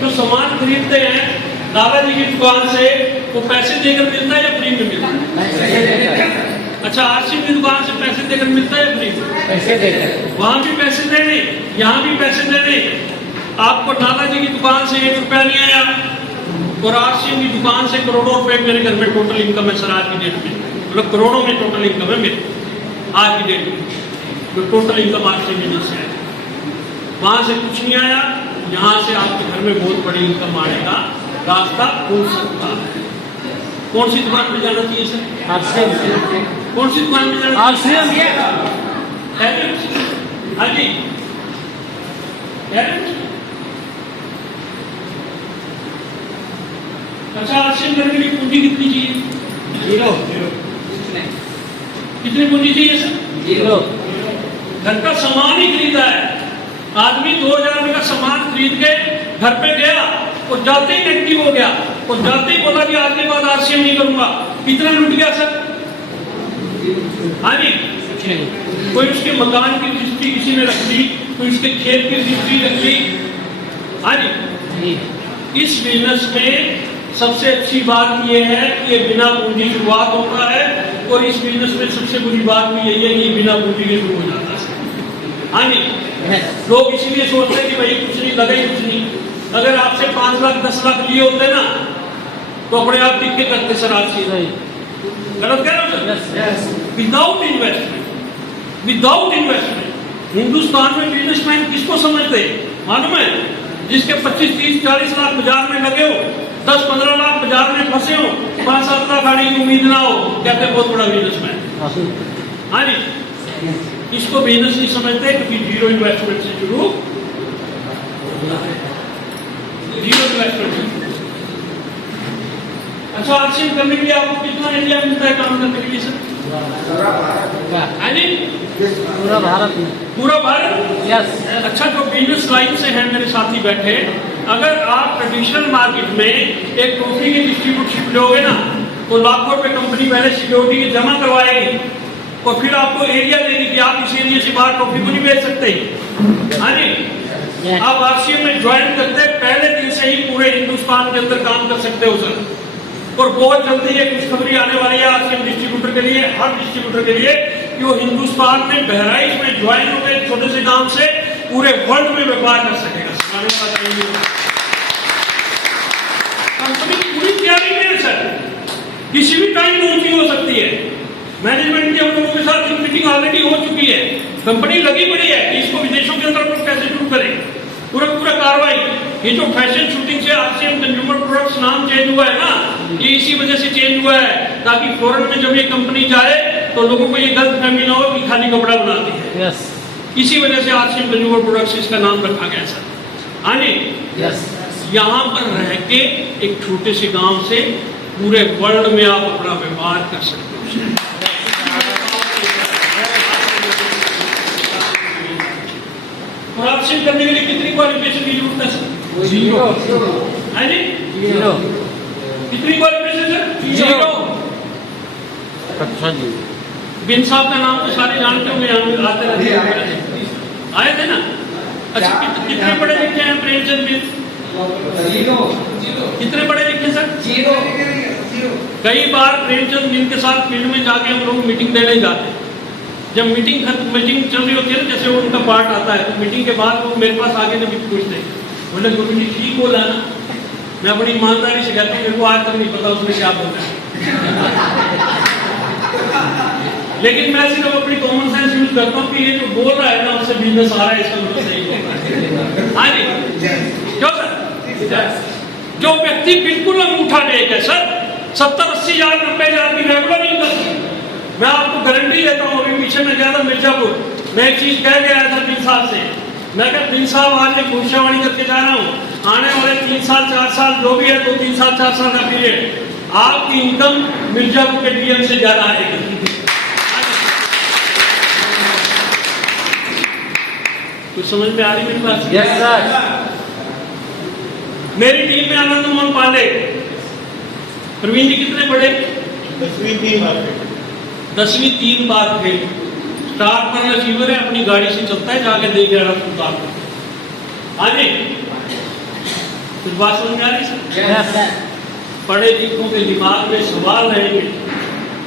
जो सामान खरीदते हैं दादाजी की दुकान से, वो पैसे देकर मिलता है या फ्री में मिलता है? अच्छा, आरसी की दुकान से पैसे देकर मिलता है या फ्री में? पैसे देकर। वहां भी पैसे देने, यहाँ भी पैसे देने। आपको दादाजी की दुकान से 1 रुपया नहीं आया और आरसी की दुकान से करोड़ों रुपए मेरे घर में टोटल इनकम है सर आज की डेट में, मतलब करोड़ों में टोटल इनकम है मेरी आज की डेट में, जो टोटल इनकम आरसी बिजनेस से है। वहां से कुछ नहीं आया, यहाँ से आपके घर में बहुत बड़ी इनकम आने का रास्ता खुल सकता है। कौन सी दुकान में जाना चाहिए सर? आरसीएम। कौन सी दुकान में जाना? आरसीएम। हाँ जी, अच्छा, आरसीएम करने के लिए पूंजी कितनी चाहिए? 0। कितनी पूंजी चाहिए सर? 0। घर का सामान ही खरीदा है आदमी, 2000 रुपये का सामान खरीद के घर पे गया और जाते ही नेगेटिव हो गया और जाते ही बोला कि आज के बाद आरसीएम नहीं करूंगा। कितना लूट गया सर? हाँ जी, कोई उसके मकान की रजिस्ट्री किसी ने रख ली, कोई उसके खेत की रजिस्ट्री रख ली। हाँ जी, इस बिजनेस में सबसे अच्छी बात यह है कि ये बिना पूंजी शुरुआत होता है और इस बिजनेस में सबसे बुरी बात भी यही है कि ये बिना पूंजी के शुरू हो जाता है। हाँ जी, लोग इसीलिए सोचते हैं कि भाई कुछ नहीं लगा ही कुछ नहीं। अगर आपसे 5 लाख 10 लाख लिए होते ना तो अपने आप टिक के करते सर आपसे। गलत कह रहे हो सर? विदाउट इन्वेस्टमेंट हिंदुस्तान में बिजनेसमैन किसको समझते मालूम है? जिसके 25, 30, 40 लाख बाजार में लगे हो, 10, 15 लाख बाजार में फंसे हो, 5, 7 लाख आने की उम्मीद ना हो, कहते हैं बहुत बड़ा बिजनेसमैन। हाँ जी, इसको बिजनेस नहीं समझते क्योंकि जीरो इन्वेस्टमेंट से शुरू, जीरो इन्वेस्टमेंट। अच्छा, आरसीएम करने के लिए आपको कितना एरिया मिलता है काम करने के लिए सर? हाँ जी, पूरा भारत में। पूरा भारत? यस। अच्छा, जो बिजनेस लाइन से हैं मेरे साथी बैठे, अगर आप ट्रेडिशनल मार्केट में एक ट्रॉफी की डिस्ट्रीब्यूटरशिप लोगे ना तो लाखों रुपए कंपनी पहले सिक्योरिटी की जमा करवाएगी और फिर आपको एरिया देगी कि आप इस एरिया से बाहर ट्रॉफी को नहीं बेच सकते। हाँ जी, आप आरसीएम में ज्वाइन करते पहले दिन से ही पूरे हिंदुस्तान के अंदर काम कर सकते हो सर। और बहुत जल्दी एक खुशखबरी आने वाली है आरसीएम डिस्ट्रीब्यूटर के लिए, हर डिस्ट्रीब्यूटर के लिए, कि वो हिंदुस्तान में बहराइच में ज्वाइन होकर एक छोटे से गांव से पूरे वर्ल्ड में व्यापार कर सकेगा। कंपनी की पूरी तैयारी में है सर, किसी भी टाइम लॉन्चिंग हो सकती है। मैनेजमेंट के हम लोगों के साथ मीटिंग ऑलरेडी हो चुकी है, कंपनी लगी पड़ी है कि इसको विदेशों के अंदर कैसे शुरू करें, पूरा कार्रवाई। ये जो फैशन शूटिंग से आरसीएम कंज्यूमर प्रोडक्ट्स नाम चेंज हुआ है ना, ये इसी वजह से चेंज हुआ है ताकि फॉरेन में जब ये कंपनी जाए तो लोगों को ये गलत फहमी ना हो कि खाली कपड़ा बनाती है। यस। इसी वजह से आरसीएम कंज्यूमर प्रोडक्ट्स इसका नाम रखा गया सर। हाँ जी, यस। यहाँ पर रह के एक छोटे से गांव से पूरे वर्ल्ड में आप अपना व्यापार कर सकते हो। और आरसीएम करने के लिए कितनी क्वालिफिकेशन की जरूरत है सर? 0। हाँ जी, 0। कितनी क्वालिफिकेशन सर? 0। अच्छा जी, बिन साहब का नाम तो सारे जानते होंगे, यहाँ आते रहते आए थे ना। अच्छा, कितने पढ़े लिखे हैं प्रेमचंद बिन? कितने पढ़े लिखे सर? 0। कई बार प्रेमचंद बिन के साथ फील्ड में जाके हम लोग मीटिंग देने जाते हैं। जब मीटिंग चल रही होती है ना, जैसे वो उनका पार्ट आता है, तो मीटिंग के बाद वो मेरे पास आगे जब पूछते हैं, बोले गुरु जी ठीक बोला ना? मैं बड़ी ईमानदारी से कहता हूँ मेरे को आज तक नहीं पता उसमें क्या बोला है। लेकिन मैं सिर्फ अपनी कॉमन सेंस यूज करता हूँ कि ये जो बोल रहा है ना उससे बिजनेस आ रहा है, इसका मतलब सही बोल रहा है। हाँ जी, क्यों सर? जो व्यक्ति बिल्कुल अंगूठा टेक है सर, 70-80 हजार 90 हजार की रेगुलर इनकम, मैं आपको गारंटी देता हूँ। अभी पीछे मैं गया था मिर्जापुर, मैं एक चीज कह गया था 20 साल से मैं क्या 3 साल आज एक भविष्यवाणी करके जा रहा हूँ, आने वाले 3 साल 4 साल जो भी है, 2-3 साल 4 साल का पीरियड, आपकी इनकम मिर्जापुर के डीएम से ज्यादा आएगी। कुछ समझ में आ रही मेरी बात? Yes sir. मेरी टीम में आनंद मोहन पांडे, प्रवीण जी कितने पढ़े? 10वीं 3 बार 10वीं 3 बार थे। स्टार पर अचीवर है, अपनी गाड़ी से चलता है, जाके देख रहा था। आगे कुछ बात समझ में आ रही सर? Yes sir. पढ़े लिखों के दिमाग में सवाल रहेंगे।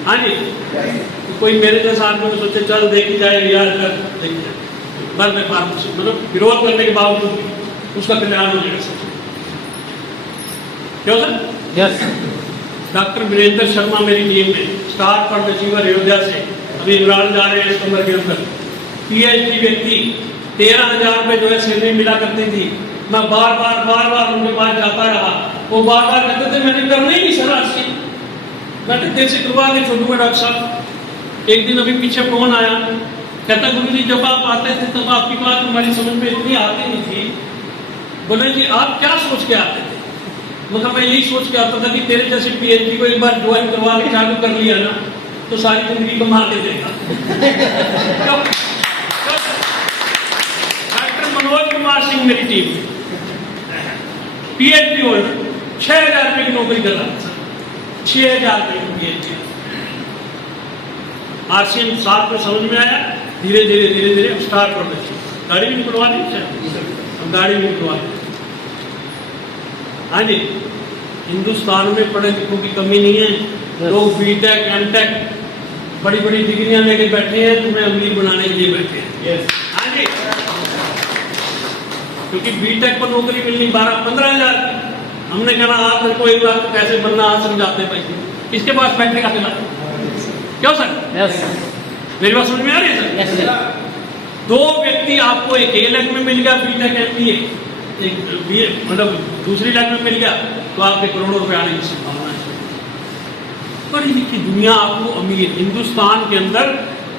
हाँ जी, तो कोई मेरे जैसा आदमी को सोचे चल देखी जाए यार, कर देखी जाए, बस मैं मतलब विरोध करने के बावजूद उसका कल्याण हो जाएगा सर। क्यों sir? Yes. Doctor Virendra Sharma मेरी टीम में, स्टार फंड अचीवर अयोध्या से, अभी इमरान जा रहे हैं इस कमर के अंदर। पीएचडी व्यक्ति, 13,000 रुपये जो है सैलरी मिला करती थी। मैं बार बार उनके पास जाता रहा, वो बार कहते थे मैंने करना ही नहीं सर आज से, मैंने देर से करवा के छोड़ूंगा डॉक्टर साहब। एक दिन अभी पीछे फोन आया, कहता गुरु जी जब आप आते थे तब आपकी बात हमारी समझ में इतनी आती नहीं थी। बोले जी आप क्या सोच के आते थे? मतलब मैं यही सोच के आता था कि तेरे जैसे पीएचडी को एक बार ज्वाइन करवा के चालू कर लिया ना तो सारी जिंदगी कमा के देगा। डॉक्टर मनोज कुमार सिंह मेरी टीम, पीएचडी होल्डर, 6,000 रुपये की नौकरी कर रहा था, 6,000 रुपये की पीएचडी। आरसीएम साथ में समझ में आया, धीरे धीरे स्टार्ट कर दी। गाड़ी भी निकलवा दी, गाड़ी भी निकलवा दी। हाँ जी, हिंदुस्तान में पढ़े लिखों की कमी नहीं है। लोग बीटेक एमटेक बड़ी डिग्रियां लेके बैठे हैं, तुम्हें अमीर बनाने के लिए बैठे हैं। हाँ जी, क्योंकि बीटेक पर नौकरी मिलनी 12-15 हजार। हमने कहा आप मेरे को एक बार कैसे बनना आज समझाते भाई, इसके पास बैठने का मिला। क्यों सर? यस। मेरी बात समझ में आ रही है सर? Yes sir. 2 व्यक्ति आपको एक A लाख में मिल गया बीटेक एमबीए, एक बीए मतलब दूसरी लाख में मिल गया, तो आपके करोड़ों रुपए आने की संभावना है। पढ़ी लिखी दुनिया आपको अमीर, हिंदुस्तान के अंदर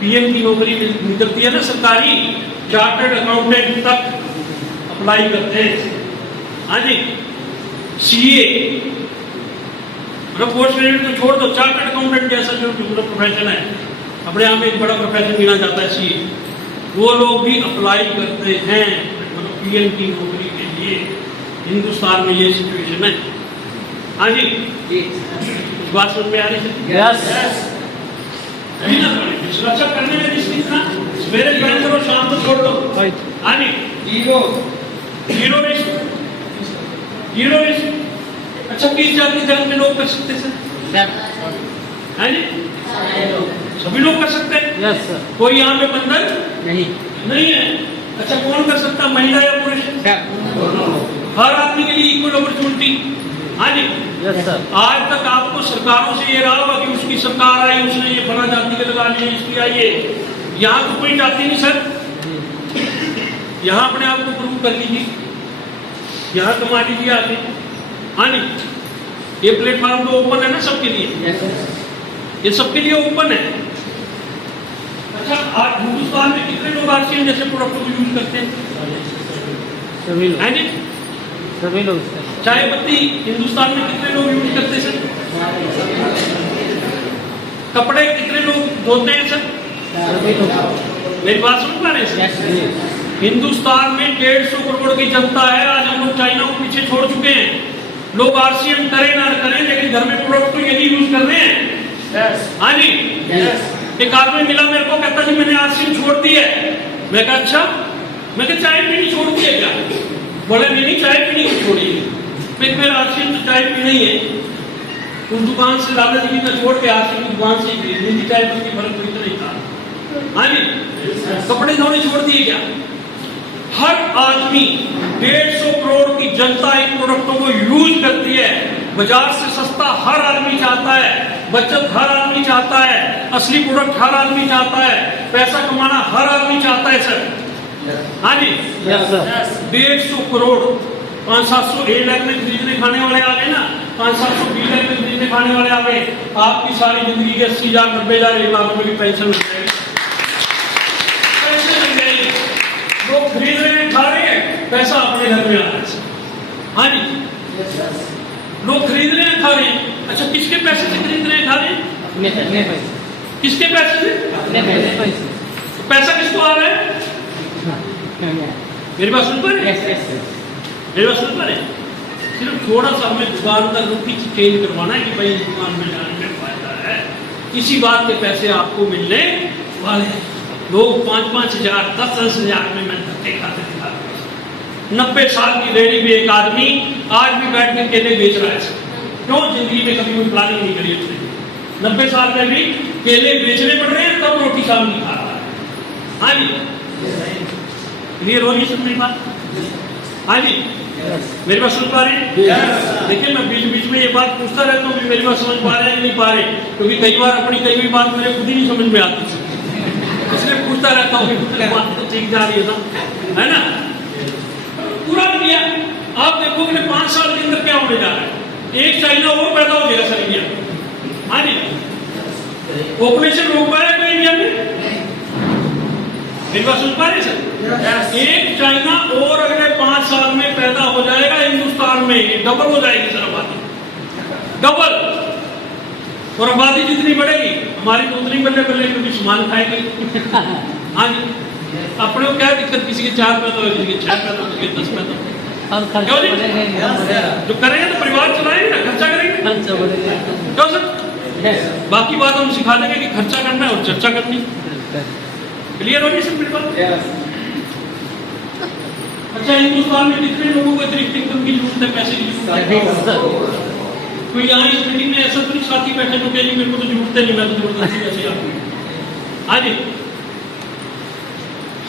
पीएम की नौकरी निकलती है ना सरकारी, चार्टर्ड अकाउंटेंट तक अप्लाई करते हैं। हाँ जी, सीए मतलब पोस्ट ग्रेजुएट तो छोड़ दो, चार्टर्ड अकाउंटेंट जैसा जो प्रोफेशन है अपने आप में एक बड़ा प्रोफेशन गिना जाता है सीए, वो लोग भी अप्लाई करते हैं मतलब पीएम की नौकरी के लिए। हिंदुस्तान में ये सिचुएशन है। हाँ जी, बात समझ में आ रही है? यस। सुरक्षा करने में निश्चित ना, सवेरे ज्वाइन करो, शाम को छोड़ दो। हाँ जी, जीरो रिस्क। अच्छा 20,000 की जगह में लोग कर सकते सर? हाँ जी, सभी लोग कर सकते हैं। Yes sir. कोई यहाँ पे बंधन नहीं है। अच्छा कौन कर सकता, महिला या पुरुष? हर आदमी के लिए इक्वल अपॉर्चुनिटी। हाँ जी, यस सर। आज तक आपको सरकारों से ये रहा होगा कि उसकी सरकार आई, उसने ये फला जाति के लगा लिए, इसकी आई है। यहाँ तो कोई जाति नहीं सर, यहाँ अपने आप को प्रूव कर लीजिए, यहाँ कमा लीजिए आगे। हाँ जी, ये प्लेटफॉर्म तो ओपन है ना सबके लिए, ये सबके लिए ओपन है। अच्छा आज हिंदुस्तान में कितने लोग आरसीएम जैसे प्रोडक्ट को यूज करते हैं? सभी लोग। है जी, सभी लोग। चाय पत्ती हिंदुस्तान में कितने लोग यूज करते हैं सर? कपड़े कितने लोग धोते हैं सर? सभी लोग। मेरी बात समझ पा रहे हैं सर? हिंदुस्तान में 150 करोड़ की जनता है। आज हम लोग चाइना को पीछे छोड़ चुके हैं। लोग आरसीएम करें ना करें, लेकिन घर में प्रोडक्ट तो यही यूज कर रहे हैं। हाँ जी, एक आदमी मिला मेरे को, कहता जी मैंने आरसीएम छोड़ दी है। मैं कहा अच्छा, मैं कहा चाय पीनी छोड़ दी है क्या? बोले नहीं चाय पीनी क्यों छोड़ी है? मैं मेरा आरसीएम तो चाय पीना ही है। उस दुकान से दादा जी का छोड़ के आरसीएम की दुकान से हिंदी चाय पत्ती फर्क कोई तो नहीं था। हाँ जी, कपड़े धोने छोड़ दिए क्या? हर आदमी 150 करोड़ की जनता इन प्रोडक्टों को यूज करती है। बाजार से सस्ता हर आदमी चाहता है, बचत हर आदमी चाहता है, असली प्रोडक्ट हर आदमी चाहता है, पैसा कमाना हर आदमी चाहता है सर। हाँ जी, 150 करोड़ 500-700 1 लाख में खरीदने खाने वाले आ गए ना, 500-700 20 लाख में खरीदने खाने वाले आ गए। आपकी सारी जिंदगी के 80,000 90,000 1 लाख रुपए की पेंशन मिल जाएगी, पैसे मिल जाएगी। लोग खरीद रहे हैं, खा पैसा अपने घर में आ रहा है सर। हाँ जी, लोग खरीद रहे हैं, खा रहे हैं। अच्छा, किसके पैसे से खरीद रहे हैं, खा रहे हैं? अपने पैसे, किसके पैसे से? अपने पैसे। तो पैसा किसको आ रहा है? मेरी बात सुन पा रहे हैं? मेरी बात सुन पा रहे हैं? सिर्फ थोड़ा सा हमें दुकानदार रुपी चेंज करवाना है कि भाई इस दुकान में जाने में फायदा है, इसी बात के पैसे आपको मिलने वाले हैं। लोग 5-5 हजार 10-10 हजार में मैं धक्के खाते दिखा रहे हैं। 90 साल की लेडी भी एक आदमी आज भी बैठ के केले बेच रहा है। क्यों? जिंदगी में कभी कोई प्लानिंग नहीं करी उसने। 90 साल में भी केले बेचने पड़ रहे हैं, तब रोटी शाम नहीं खा रहा है। हाँ जी, क्लियर हो रही सुन नहीं बात? हाँ जी, मेरी बात सुन पा रहे हैं? देखिए, मैं बीच बीच में ये बात पूछता रहता हूँ कि मेरी बात समझ पा रहे हैं कि नहीं पा रहे, क्योंकि कई बार अपनी कई भी बात मेरे खुद ही नहीं समझ में आती, इसलिए पूछता रहता हूँ कि बात तो ठीक जा रही है ना? पूरा किया। आप देखोगे कि 5 साल के अंदर क्या होने जा रहा है। एक चाइना वो पैदा हो जाएगा सर इंडिया में। हाँ जी, पॉपुलेशन रोक पाया कोई इंडिया में? मेरी बात सुन पा रहे सर? एक चाइना और अगले 5 साल में पैदा हो जाएगा हिंदुस्तान में, डबल हो जाएगी सर आबादी, डबल। और आबादी जितनी बढ़ेगी हमारी तो उतनी बल्ले बल्ले क्योंकि सामान खाएंगे। हाँ जी, अपने को क्या दिक्कत, किसी के 4 पैदा हो, किसी के 6 पैदा हो, किसी के 10 पैदा हो। क्यों जी? जो करेंगे तो परिवार चलाएंगे ना, खर्चा करेंगे। क्यों सर? बाकी बात हम सिखा देंगे कि खर्चा करना है और चर्चा करनी। क्लियर हो गई सर मेरी बात? अच्छा, हिंदुस्तान में कितने लोगों को अतिरिक्त इनकम की जरूरत है, पैसे की जरूरत है? कोई यहाँ इस मीटिंग में ऐसा तो साथी बैठे तो कहेंगे मेरे को तो जरूरत नहीं, मैं तो जबरदस्ती पैसे आपको। हाँ जी,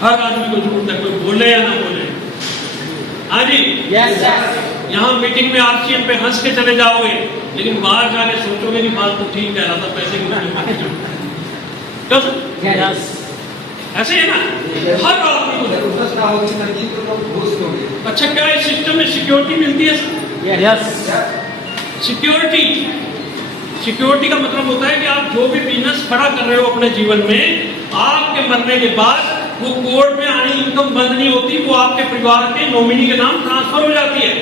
हर आदमी को जरूरत है, कोई बोले या ना बोले। हाँ जी, यहाँ मीटिंग में आरसीएम पे हंस के चले जाओगे, लेकिन बाहर जाके सोचोगे कि बात तो ठीक कह रहा था, पैसे की क्यों सर? ऐसे है ना, हर आदमी को। अच्छा, क्या इस सिस्टम में सिक्योरिटी मिलती है सर? सिक्योरिटी का मतलब होता है कि आप जो भी बिजनेस खड़ा कर रहे हो अपने जीवन में, आपके मरने के बाद वो कोर्ट में आनी इनकम बंद नहीं होती, वो आपके परिवार के नॉमिनी के नाम ट्रांसफर हो जाती है।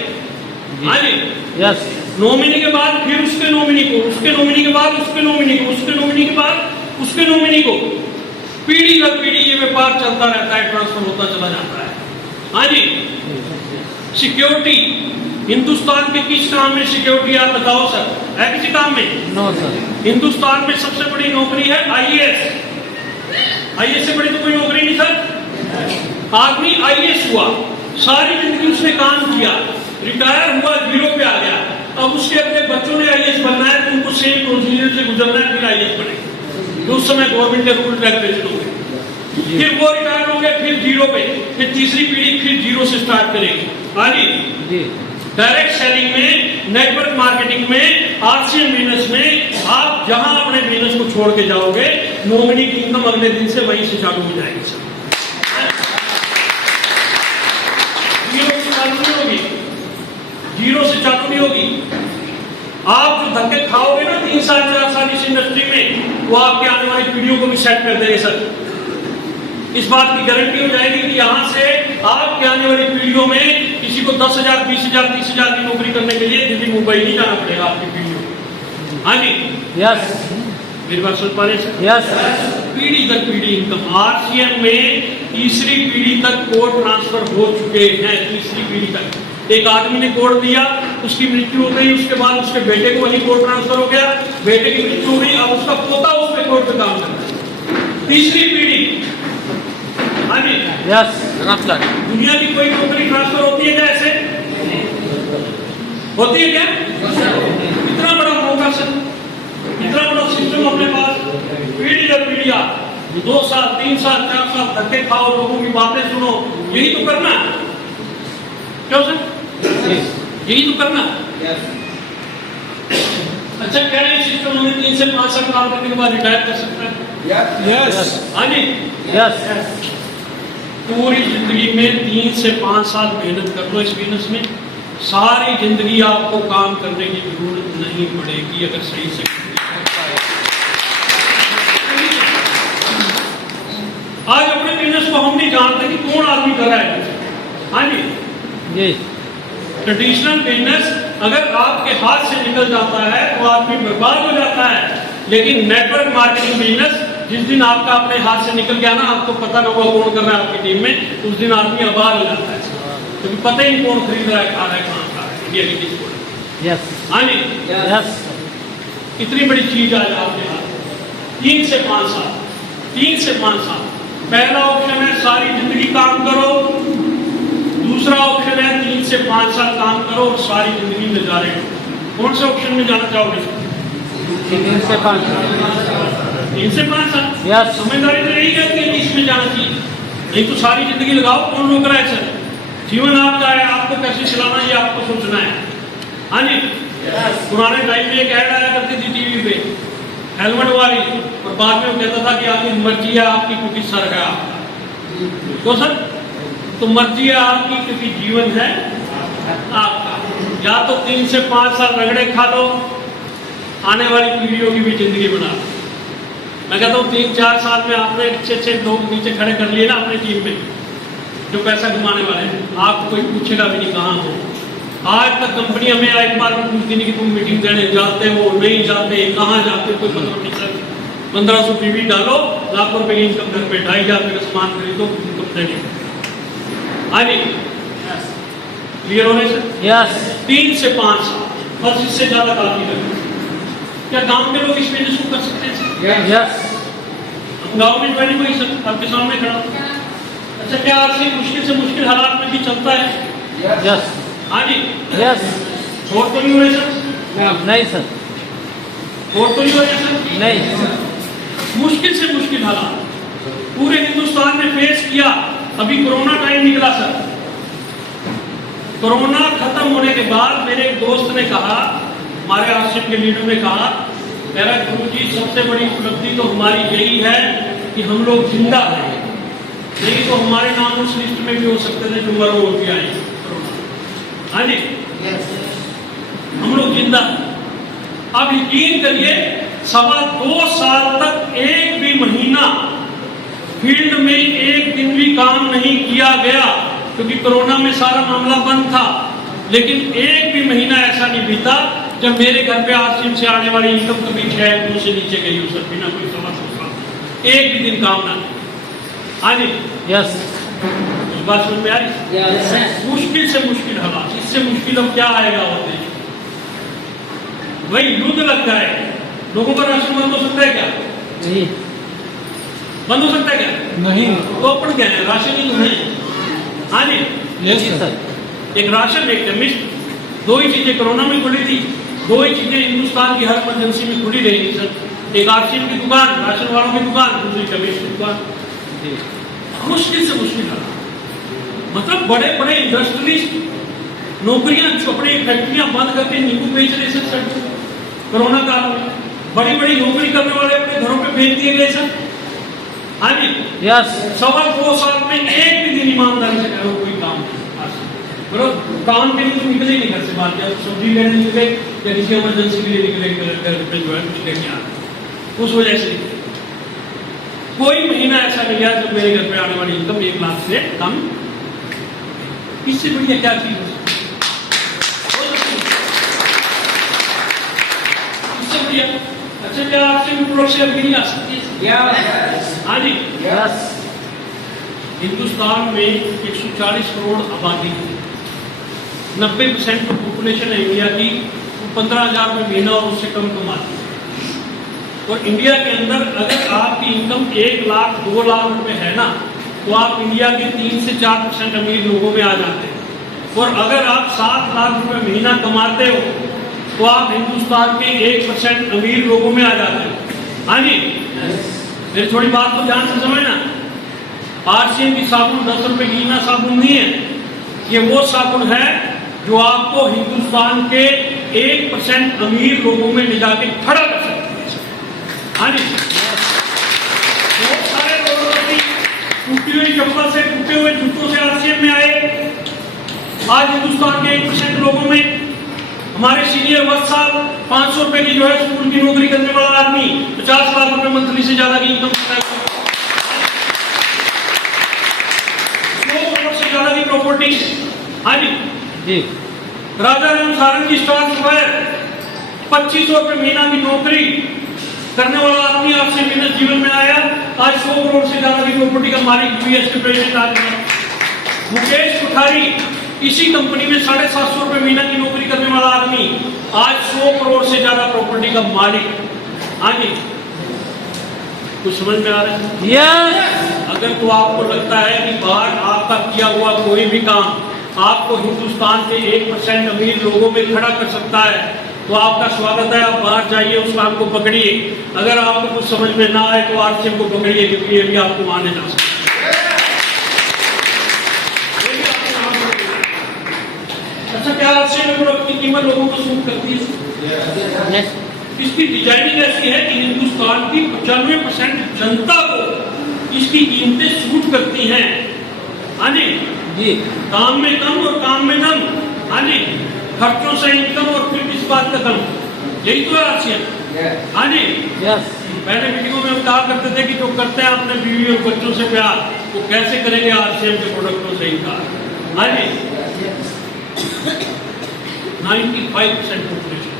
हाँ जी, नॉमिनी के बाद फिर उसके नॉमिनी को, उसके नॉमिनी के बाद उसके नॉमिनी को, उसके नॉमिनी के बाद उसके नॉमिनी को, पीढ़ी दर पीढ़ी ये व्यापार चलता रहता है, ट्रांसफर होता चला जाता है। हाँ जी, सिक्योरिटी हिंदुस्तान के किस काम में सिक्योरिटी आप बताओ सर? है किसी काम में? No sir. हिंदुस्तान में सबसे बड़ी नौकरी है आईएएस। आईएएस से बड़ी तो कोई नौकरी नहीं सर। आदमी आईएएस हुआ, सारी जिंदगी उसने काम किया, रिटायर हुआ, 0 पे आ गया। अब उसके अपने बच्चों ने आईएएस बनना है तो उनको सेम प्रोसीजर से गुजरना है, फिर आईएएस बने। तो उस समय गवर्नमेंट के रूल रेगुलेशन होंगे, फिर वो रिटायर होंगे, फिर 0 पे, फिर तीसरी पीढ़ी फिर 0 से स्टार्ट करेगी। हाँ जी, डायरेक्ट सेलिंग में, नेटवर्क मार्केटिंग में, आरसीएम बिजनेस में, आप जहां अपने बिजनेस को छोड़ के जाओगे, नॉमिनी की इनकम अगले दिन से वहीं से चालू हो जाएगी सर। 0 से चालू नहीं होगी, 0 से चालू नहीं होगी। आप जो धक्के खाओगे ना 3 साल 4 साल इस इंडस्ट्री में, वो आपके आने वाली पीढ़ियों को भी सेट कर देंगे सर। इस बात की गारंटी हो जाएगी कि यहाँ से आपके आने वाली पीढ़ियों में किसी को 10,000, 20,000, 30,000 की नौकरी करने के लिए दिल्ली मुंबई नहीं जाना पड़ेगा आपकी पीढ़ियों को। हाँ जी, मेरी बात सुन पा रहे हैं? पीढ़ी दर पीढ़ी इनकम। आरसीएम में तीसरी पीढ़ी तक कोड ट्रांसफर हो चुके हैं, तीसरी पीढ़ी तक। एक आदमी ने कोड दिया, उसकी मृत्यु हो गई, उसके बाद उसके बेटे को वही कोड ट्रांसफर हो गया, बेटे की मृत्यु हो गई, अब उसका पोता उस पे कोड पे काम करता है, तीसरी पीढ़ी। हाँ जी, दुनिया की कोई नौकरी ट्रांसफर होती है क्या ऐसे? होती है क्या? इतना बड़ा मौका सर, इतना बड़ा सिस्टम अपने पास, पीढ़ी दर पीढ़ी आप 2 साल 3 साल 4 साल धक्के खाओ, लोगों की बातें सुनो, यही तो करना। क्यों सर? यही तो करना। अच्छा, कह रहे हैं सिस्टम हमें 3 से 5 साल काम करने के बाद रिटायर कर सकता है? हाँ जी, पूरी जिंदगी में 3 से 5 साल मेहनत कर लो इस बिजनेस में, सारी जिंदगी आपको काम करने की जरूरत नहीं पड़ेगी अगर सही से। आज अपने बिजनेस को हम नहीं जानते कि कौन आदमी कर रहा है। हाँ जी, जी ट्रेडिशनल बिजनेस अगर आपके हाथ से निकल जाता है तो आदमी बर्बाद हो जाता है, लेकिन नेटवर्क मार्केटिंग बिजनेस जिस दिन आपका अपने हाथ से निकल गया ना, आपको पता ना हुआ कौन कर रहा है आपकी टीम में, उस दिन आदमी आबाद हो जाता है, क्योंकि पता ही नहीं कौन खरीद रहा है, खा रहा है, कहाँ खा रहा है, इंडिया की चीज को। यस हाँ जी, यस इतनी बड़ी चीज आज आपके हाथ, 3 से 5 साल, 3 से 5 साल। पहला ऑप्शन है सारी जिंदगी काम करो, दूसरा ऑप्शन है 3 से 5 साल काम करो और सारी जिंदगी नजारे लो। कौन से ऑप्शन में जाना चाहोगे? 3 से 5 3 से 5 साल। यस समझदारी तो यही कहती है कि इसमें जाना चाहिए, नहीं तो सारी जिंदगी लगाओ, कौन रोक रहा है? सर जीवन आपका है, आपको कैसे चलाना ये आपको सोचना है। हाँ जी, पुराने टाइम में एक ऐड आया करती थी टीवी पे हेलमेट वाली, और बाद में वो कहता था कि आपकी मर्जी है आपकी क्योंकि सर है आपका। तो सर तो मर्जी है आपकी क्योंकि जीवन है आपका। या तो 3 से 5 साल रगड़े खा लो, आने वाली पीढ़ियों की भी जिंदगी बना लो। मैं कहता हूँ 3-4 साल में आपने अच्छे लोग नीचे खड़े कर लिए ना अपनी टीम में, जो पैसा कमाने वाले हैं, आपको कोई पूछेगा भी नहीं कहाँ हो। आज तक कंपनी हमें एक बार भी पूछती नहीं कि तुम मीटिंग देने जाते हो नहीं जाते, कहाँ जाते हो, कोई मतलब नहीं। सर 1500 पीवी डालो, लाखों रुपए की इनकम घर पे 2500 का सामान खरीदो, इनकम देने। हाँ जी, क्लियर हो रहे सर? यस 3 से 5 साल, बस इससे ज्यादा काम नहीं करते। क्या गांव के लोग इस बिजनेस को कर सकते हैं सर? यस गांव में ज्वाइन कोई सर आपके सामने खड़ा। अच्छा, क्या आपसे मुश्किल से मुश्किल हालात में भी चलता है? यस हाँ जी, यस वोट तो नहीं हो रहे सर? नहीं सर वोट तो नहीं हो रहे सर? नहीं मुश्किल से मुश्किल हालात पूरे हिंदुस्तान ने फेस किया। अभी कोरोना टाइम निकला सर, कोरोना खत्म होने के बाद मेरे एक दोस्त ने कहा, हमारे आश्रम के लीडर ने कहा, मेरा गुरुजी सबसे बड़ी उपलब्धि तो हमारी यही है कि हम लोग जिंदा हैं, नहीं तो हमारे नाम उस लिस्ट में भी हो सकते थे जो मरो हो गया है। हाँ जी, हम लोग जिंदा। अब यकीन करिए 2.25 साल तक एक भी महीना फील्ड में एक दिन भी काम नहीं किया गया, क्योंकि कोरोना में सारा मामला बंद था। लेकिन एक भी महीना ऐसा नहीं बीता जब मेरे घर पे आश्रम से आने वाली इनकम कभी 6 से नीचे गई हो सर, बिना कोई समझ एक भी दिन काम ना। हाँ जी, यस बात समझ में आ रही? मुश्किल से मुश्किल हालात, इससे मुश्किल अब क्या आएगा? और देश वही युद्ध लगता है, लोगों का राशन बंद हो सकता है क्या? नहीं बंद हो सकता है क्या? नहीं तो अपन क्या है, राशन ही तो है। हाँ जी, यस सर एक राशन एक केमिस्ट, 2 ही चीजें कोरोना में खुली थी, 2 ही चीजें हिंदुस्तान की हर इमरजेंसी में खुली रहेगी सर। एक आश्रम की दुकान, राशन वालों की दुकान, दूसरी केमिस्ट की दुकान। मुश्किल से मुश्किल हालात, मतलब बड़े बड़े इंडस्ट्रियलिस्ट नौकरियां अपनी फैक्ट्रियां बंद करके नींबू बेच रहे सर। कोरोना काल में बड़ी बड़ी नौकरी करने वाले अपने घरों पे भेज दिए गए सर। हाँ जी, यस 2.25 साल में एक भी दिन ईमानदारी से करो कोई काम नहीं। काम के लिए तो निकले ही नहीं घर से बाहर, जब सब्जी लेने निकले या किसी इमरजेंसी के लिए निकले घर पे जो है कुछ लेके आ, उस वजह से कोई महीना ऐसा नहीं गया जब मेरे घर पे आने वाली इनकम 1 लाख से कम। इससे बढ़िया क्या चीज हो सकती है? इससे बढ़िया अच्छा क्या आपसे भी प्रोडक्ट से नहीं आ सकती है? हाँ जी, यस हिंदुस्तान में 140 करोड़ आबादी है, 90% पॉपुलेशन है इंडिया की, 15,000 रुपये महीना और उससे कम कमाती है। और इंडिया के अंदर अगर आपकी इनकम 1 लाख 2 लाख रुपए है ना, तो आप इंडिया के 3 से 4% अमीर लोगों में आ जाते हैं। और अगर आप 7 लाख रुपए महीना कमाते हो तो आप हिंदुस्तान के 1% अमीर लोगों में आ जाते हो। हाँ जी, मेरी थोड़ी बात को ध्यान से समझना। आरसीएम की साबुन 10 रुपए की ना साबुन नहीं है, ये वो साबुन है जो आपको हिंदुस्तान के 1% अमीर लोगों में ले जाके खड़ा कर सकती है। हाँ जी, बहुत सारे लोग अपनी टूटी हुई चप्पल से, टूटे हुए जूतों से आरसीएम में आए। आज हिंदुस्तान के 1% लोगों में हमारे सीनियर वक्त साहब 500 रुपए की जो है स्कूल की नौकरी करने वाला आदमी 50 लाख रुपए मंथली से ज्यादा की इनकम करता है, 2 करोड़ से ज्यादा की प्रॉपर्टी, हाँ जी जी राजा राम सारंगी स्टार स्क्वायर 2500 रुपये महीना की नौकरी करने वाला आदमी आपसे मेरे जीवन में आया, आज 100 करोड़ से ज्यादा की प्रॉपर्टी का मालिक यूएस के प्रेसिडेंट आदमी। मुकेश कोठारी इसी कंपनी में 750 रुपये महीना की नौकरी करने वाला आदमी आज 100 करोड़ से ज्यादा प्रॉपर्टी का मालिक। हाँ जी कुछ समझ में आ रहा है? यस अगर तो आपको लगता है कि बाहर आपका किया हुआ कोई भी काम आपको हिंदुस्तान के 1% अमीर लोगों में खड़ा कर सकता है तो आपका स्वागत है, आप बाहर जाइए, उस काम को पकड़िए। अगर आपको कुछ समझ में ना आए तो आरसीएम को पकड़िए, क्योंकि ये भी आपको माने जा सकता है। अच्छा क्या आरसीएम प्रोडक्ट की कीमत लोगों को सूट करती है? यस इसकी डिजाइनिंग ऐसी है कि हिंदुस्तान की 95% जनता को इसकी कीमतें सूट करती हैं। हाँ जी जी काम में कम और काम में दम। हाँ जी खर्चों से इनकम और फिर इस बात का दम, यही तो है आरसीएम। हाँ जी यस पहले वीडियो में हम कहा करते थे कि जो करते हैं अपने बीवी और बच्चों से प्यार वो कैसे करेंगे आरसीएम के प्रोडक्टों से इनकार। हाँ जी 95% पॉपुलेशन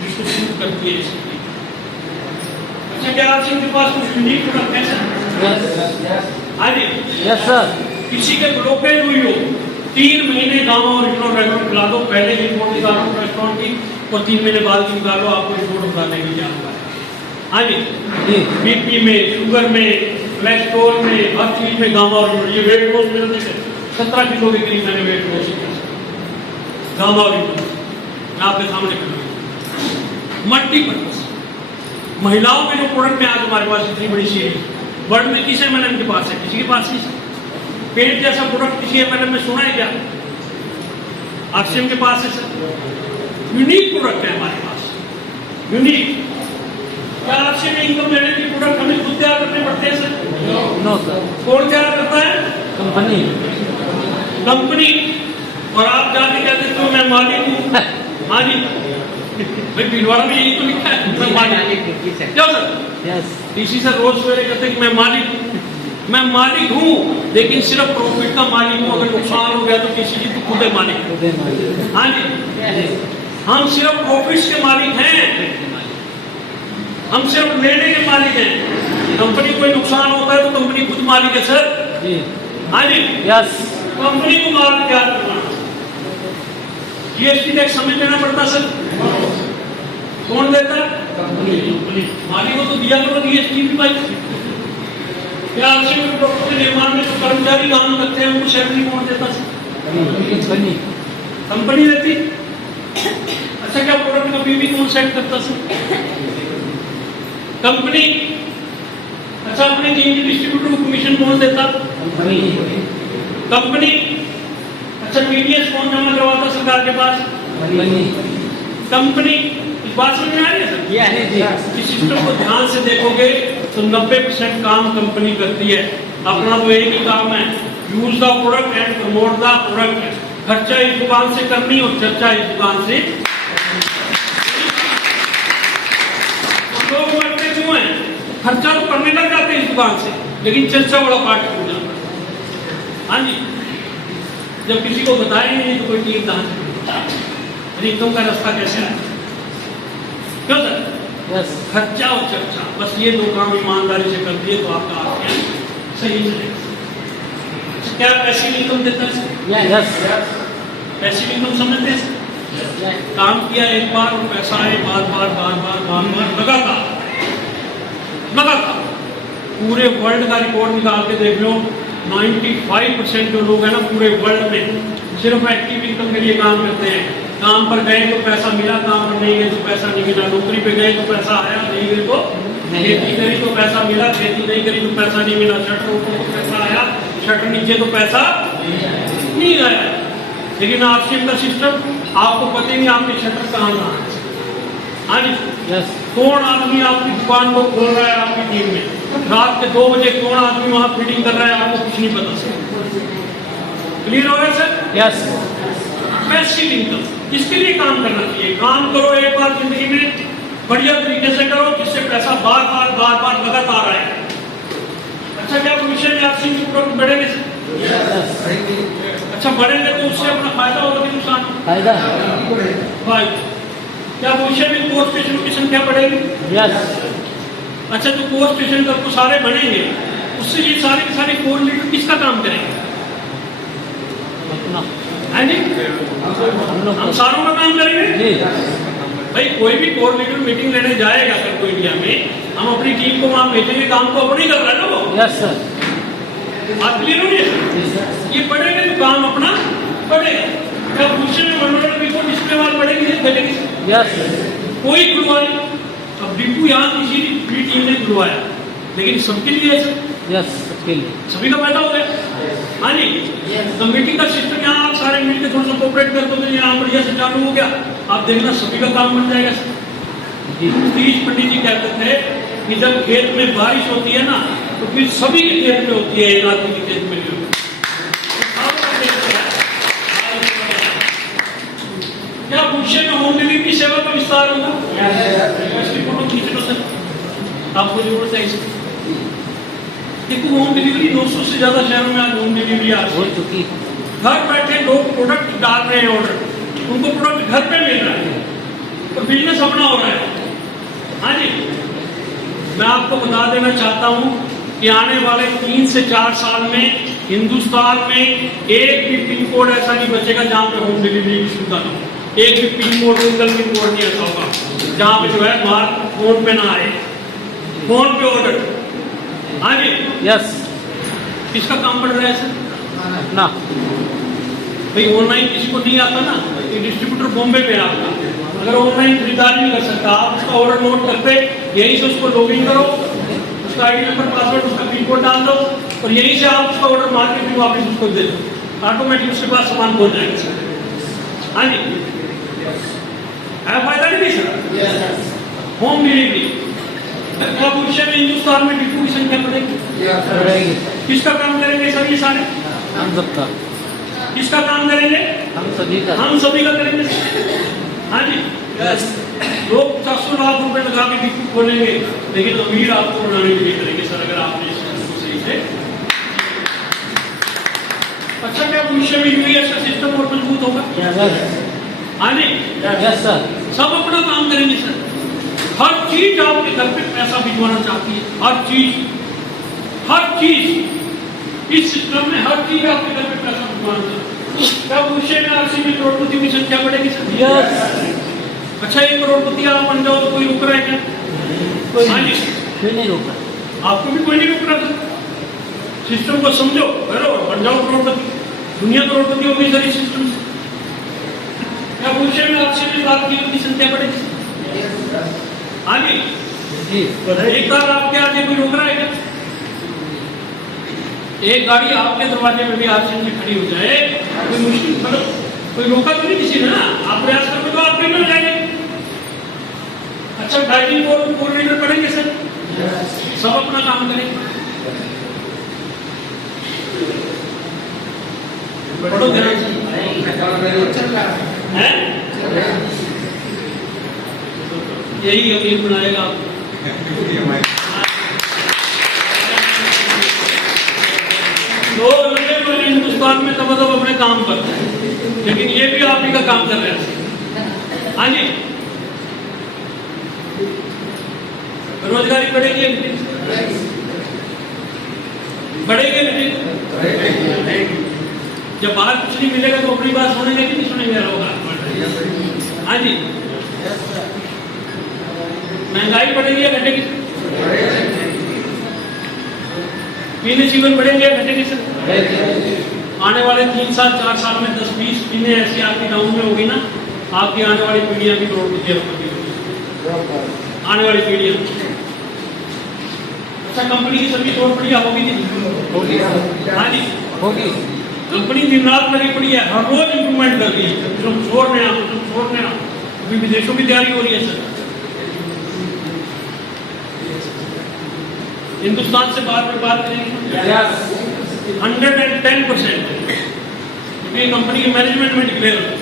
जिसको सूट करती है इसकी। अच्छा क्या आरसीएम के पास कुछ यूनिक प्रोडक्ट है सर? हाँ जी यस सर किसी के ब्लॉकेज हुई हो 3 महीने गाँव और रेगुलर खिला दो, पहले रिपोर्ट निकालो रेस्टोरेंट की और 3 महीने बाद की निकालो, आपको रिपोर्ट बताने की क्या होगा। हाँ जी बीपी में, शुगर में, कोलेस्ट्रॉल में, हर चीज में गाँव और ये वेट लॉस मेरे देखे 17 किलो के करीब मैंने वेट लॉस किया गाँव और मैं आपके सामने कर मल्टीपर्पज महिलाओं के जो प्रोडक्ट में आज हमारे पास इतनी बड़ी सीरीज वर्ल्ड में किस एमएलएम के पास है? किसी के पास नहीं। पेट जैसा प्रोडक्ट किसी एमएलएम में सुना है क्या? आरसीएम के पास है सर। यूनिक प्रोडक्ट है हमारे पास, यूनिक। क्या आरसीएम में इनकम लेने की प्रोडक्ट हमें खुद तैयार करने पड़ते हैं सर? नो सर कौन तैयार करता है? Company company. और आप जाके क्या देते हो मैं मालिक हूँ। हाँ जी भाई भीलवाड़ा में यही तो लिखा है मैं मालिक। क्यों सर? यस डीसी सर रोज सवेरे कहते हैं कि मैं मालिक हूँ। मैं मालिक हूँ लेकिन सिर्फ प्रॉफिट का मालिक हूँ, अगर नुकसान हो गया तो किसी की तो खुद है मालिक। हाँ जी हम सिर्फ प्रॉफिट्स के मालिक हैं, हम सिर्फ लेने के मालिक हैं। कंपनी कोई नुकसान होता है तो कंपनी खुद मालिक है सर। जी हाँ जी यस कंपनी को मालिक क्या करना, जीएसटी टैक्स हमें देना पड़ता सर। कौन देता? कंपनी। मालिक को तो दिया करो जीएसटी भी भाई। क्या आरसीएम प्रोडक्ट के निर्माण में जो कर्मचारी काम करते हैं उनको सैलरी कौन देता सर? कंपनी कंपनी देती। अच्छा क्या प्रोडक्ट का बीवी कौन सेट करता सर? कंपनी। अच्छा अपने टीम के डिस्ट्रीब्यूटर को कमीशन कौन देता? कंपनी। अच्छा टीडीएस कौन जमा करवाता सरकार के पास? कंपनी। इस बात समझ में आ रही है सर? इस सिस्टम को ध्यान से देखोगे तो 90% काम कंपनी करती है। अपना तो एक ही काम है, use the product and promote the product. खर्चा इस दुकान से करनी और चर्चा इस दुकान से। लोग मरते क्यों हैं? खर्चा तो करने लग जाते हैं इस दुकान से, लेकिन चर्चा वाला पार्ट छूट जाता है। हाँ जी जब किसी को बताए नहीं तो कोई टीम दान इनकम का रास्ता कैसे आए? क्यों सर? यस खर्चा और चर्चा, बस ये 2 काम ईमानदारी से कर दिए तो आपका आरसीएम सही चलेगा। क्या पैसिव इनकम देता है? यस पैसिव इनकम समझते हैं? काम किया एक बार और पैसा आए बार बार बार बार बार बार लगातार। पूरे वर्ल्ड का रिकॉर्ड निकाल के देख लो, 95% जो लोग हैं ना पूरे वर्ल्ड में सिर्फ एक्टिव इनकम के लिए काम करते हैं। काम पर गए तो पैसा मिला, काम पर नहीं गए तो पैसा नहीं मिला। नौकरी पे गए तो पैसा आया, नहीं गए तो खेती करी तो पैसा मिला, खेती नहीं करी तो पैसा नहीं मिला। शटर ऊपर तो पैसा आया, शटर नीचे तो पैसा नहीं आया। लेकिन आरसीएम का सिस्टम आपको पता ही नहीं आपके शटर कहाँ है। हाँ जी यस कौन आदमी आपकी दुकान को खोल रहा है आपकी टीम में, रात के 2 बजे कौन आदमी वहां फीडिंग कर रहा है आपको कुछ नहीं पता सर। क्लियर हो गया सर? यस पैसिव इनकम किसके लिए काम करना चाहिए? काम करो एक बार जिंदगी में, बढ़िया तरीके से करो जिससे पैसा बार बार लगातार आए। अच्छा क्या भविष्य में आरसीएम के प्रोडक्ट बढ़ेंगे सर? अच्छा बढ़ेंगे तो उससे अपना फायदा होगा कि नुकसान होगा? फायदा। फायदा। क्या भविष्य में कोर्ट स्टेशनों की संख्या बढ़ेगी? यस। अच्छा जो कोर्ट स्टेशन कल को सारे बनेंगे उससे ये सारे के सारे कोर्ट लीडर किसका काम करेंगे? अपना है जी? हम लोग हम सारों का काम करेंगे। जी भाई कोई भी कोर लीडर मीटिंग लेने जाएगा सर को इंडिया में, हम अपनी टीम को वहां भेजेंगे, काम को अपनी कर रहा है ना वो। Yes sir. बात क्लियर हो जी सर। ये बढ़ेगा तो काम अपना बढ़ेगा। क्या भविष्य में मनोरंजन रिपोर्ट डिस्प्ले वाल बढ़ेगी नहीं बढ़ेगी? यस कोई खुलवाए, अब डिपू यहाँ किसी भी टीम ने खुलवाया, लेकिन सबके लिए है सर, यस सबके लिए। सभी का फायदा हो गया। हाँ जी, तो मीटिंग का सिस्टम यहाँ आप सारे मिलकर थोड़ा सा कोऑपरेट कर दो, यहाँ बढ़िया से चालू हो गया, आप देखना सभी का काम बन जाएगा सर। जी सतीश पंडित जी कहते थे कि जब खेत में बारिश होती है ना तो फिर सभी के खेत में होती है, एक आदमी के खेत में नहीं होती। क्या भविष्य में होम डिलीवरी की सेवा का विस्तार होगा? इसकी फोटो खींच लो सर, आपको जरूरत है इसकी। देखो होम डिलीवरी 900 से ज्यादा शहरों में आज होम डिलीवरी आ हो चुकी। घर बैठे लोग प्रोडक्ट डाल रहे हैं ऑर्डर, उनको प्रोडक्ट घर पे मिल रहा है और बिजनेस अपना हो रहा है। हाँ जी, मैं आपको बता देना चाहता हूँ कि आने वाले 3 से 4 साल में हिंदुस्तान में एक भी पिन कोड ऐसा नहीं बचेगा जहाँ पे होम डिलीवरी की सुविधा ना हो। एक भी pin code, single pin code नहीं ऐसा होगा जहाँ पे जो है माल फोन पे ना आए, फोन पे ऑर्डर। हाँ जी यस। किसका काम बढ़ रहा है सर? अपना। भाई ऑनलाइन किसी को नहीं आता ना, ये डिस्ट्रीब्यूटर बॉम्बे पे है आपका, अगर ऑनलाइन खरीदारी नहीं कर सकता, आप उसका ऑर्डर नोट करते यहीं से उसको लॉगिन करो, उसका आईडी नंबर, पासवर्ड, उसका पिन कोड डाल दो और यहीं से आप उसका ऑर्डर मार्केट में वापस उसको दे दो, ऑटोमेटिक उसके पास सामान पहुंच जाएगा सर। हाँ जी, है फायदा नहीं सर? Home delivery. क्या भविष्य में हिंदुस्तान में डिपो की संख्या बढ़ेगी? बढ़ेगी। किसका काम करेंगे सर ये सारे? हम सबका। किसका काम करेंगे? हम सभी का। हम सभी का करेंगे। हाँ जी, लोग 400 लाख रुपए लगा के डिपो खोलेंगे, लेकिन अमीर आपको बनाने के लिए करेंगे सर, अगर आपने इस सिस्टम को सही से। अच्छा क्या भविष्य में यूएस का सिस्टम और मजबूत होगा? हाँ जी, यस सर। सब अपना काम करेंगे सर। हर चीज आपके घर पे पैसा भिजवाना चाहती है, हर चीज इस सिस्टम में हर चीज आपके घर पे पैसा भिजवाना चाहती है। क्या भविष्य में आरसी में करोड़पति की संख्या बढ़ेगी सर? यस। अच्छा 1 करोड़पति आप बन जाओ तो कोई रुक रहा है क्या? कोई हाँ जी, कोई नहीं रोक रहा। आपको भी कोई नहीं रुक रहा था। सिस्टम को समझो, बराबर बन जाओ करोड़पति, दुनिया करोड़पति हो गई सर इस सिस्टम से। क्या भविष्य में आपसे भी लाख की संख्या बढ़ेगी? हाँ जी जी। एक बार आपके आगे कोई रोक रहा है क्या? एक गाड़ी आपके दरवाजे में भी आरसीएम से खड़ी हो जाए, कोई मुश्किल, मतलब कोई रोका तो नहीं किसी ने ना, आप प्रयास करोगे तो आप मिल जाएंगे। अच्छा ड्राइविंग कोड रीडर पढ़ेंगे सर? सब अपना काम करेंगे। पढ़ो ध्यान है, यही अमीर बनाएगा आपको। तो लगे हिंदुस्तान में तब अपने काम करते हैं, लेकिन ये भी आप ही का काम कर रहे हैं। हाँ जी, बेरोजगारी बढ़ेगी बढ़ेगी नहीं? जब बाहर कुछ नहीं मिलेगा तो अपनी बात सुनेंगे कि नहीं सुनेंगे? होगा। हाँ जी, महंगाई बढ़ेगी या घटेगी? पीने जीवन बढ़ेंगे या घटेगी सर? आने वाले 3 साल 4 साल में 10-20 पीने ऐसी आपकी गाँव में होगी ना, आपकी आने वाली पीढ़ियां भी करोड़पति होगी, आने वाली पीढ़ियां। अच्छा कंपनी की सर्विस और बढ़िया होगी नहीं? हाँ जी होगी। कंपनी दिन रात लगी पड़ी है, हर रोज इंप्रूवमेंट कर रही है, तुम छोड़ने आओ। अभी विदेशों की तैयारी हो रही है सर। हिंदुस्तान से बात करेंगे 110%, क्योंकि कंपनी के मैनेजमेंट में डिक्लेयर होता है।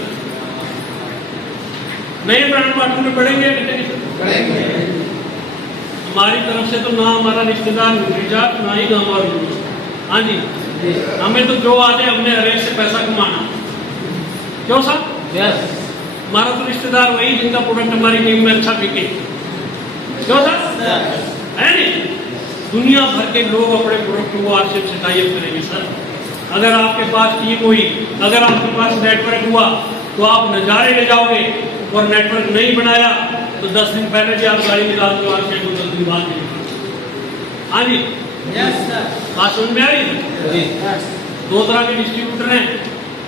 नए ब्रांड पार्टनर बढ़ेंगे? हमारी तरफ से तो ना हमारा रिश्तेदार रिचार्ज, ना ही हमारा। हाँ जी, हमें तो जो आते हमने हरेक से पैसा कमाना। क्यों सर? यस। हमारा तो रिश्तेदार वही जिनका प्रोडक्ट हमारी टीम में अच्छा बिके। क्यों सर? है नहीं? दुनिया भर के लोग अपने प्रोडक्ट को आपसे टाइप करेंगे सर। अगर आपके पास टीम हुई, अगर आपके पास नेटवर्क हुआ तो आप नज़ारे ले जाओगे, और नेटवर्क नहीं बनाया तो 10 दिन पहले भी आप गाड़ी निकाल दो, आज के 10 दिन बाद नहीं। हाँ जी, बात समझ में आ रही है? दो तरह के डिस्ट्रीब्यूटर हैं।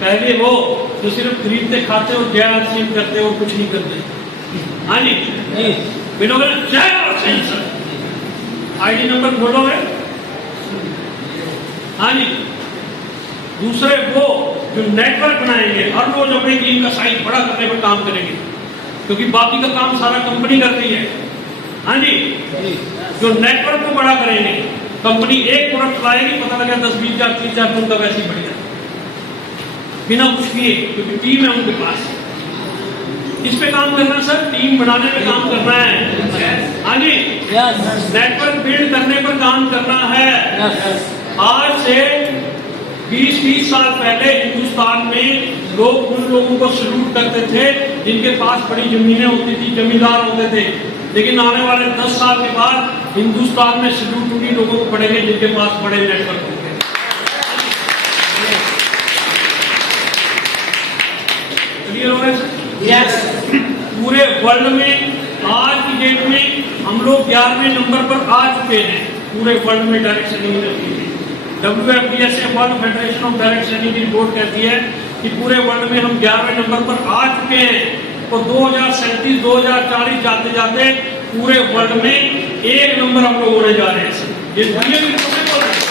पहले वो जो सिर्फ खरीदते खाते और जय सिंह करते और कुछ नहीं करते। हाँ जी, मिलोगे जय और सिंह सर, आईडी नंबर खोलोगे। हाँ जी, दूसरे वो जो नेटवर्क बनाएंगे, हर रोज अपनी टीम का साइज बड़ा करने पर काम करेंगे, क्योंकि बाकी का काम सारा कंपनी करती है। हाँ जी, जो नेटवर्क को बड़ा करेंगे, कंपनी एक प्रोडक्ट लाएगी, पता लगा 10-20 हजार 30 हजार टन का वैसे ही बढ़ जाए बिना कुछ किए, क्योंकि टीम है उनके पास। किस पे काम करना है सर? टीम बनाने पे काम करना है। हाँ जी, नेटवर्क बिल्ड करने पर काम करना है। आज से 20-30 साल पहले हिंदुस्तान में लोग उन लोगों को सल्यूट करते थे जिनके पास बड़ी जमीनें होती थी, जमींदार होते थे। लेकिन आने वाले 10 साल के बाद हिंदुस्तान में सल्यूट उन्हीं लोगों को पड़ेंगे जिनके पास बड़े नेटवर्क होंगे। क्लियर हो रहा है सर? यस। पूरे वर्ल्ड में आज की डेट में हम लोग 11वें नंबर पर आ चुके हैं पूरे वर्ल्ड में डायरेक्ट सेलिंग इंडस्ट्री में। WFDSA world federation of direct selling की रिपोर्ट कहती है कि पूरे वर्ल्ड में हम 11वें नंबर पर आ चुके हैं, और 2037 2040 जाते जाते पूरे वर्ल्ड में 1 नंबर हम लोग होने जा रहे हैं। ये दुनिया की रिपोर्ट बोल रही है,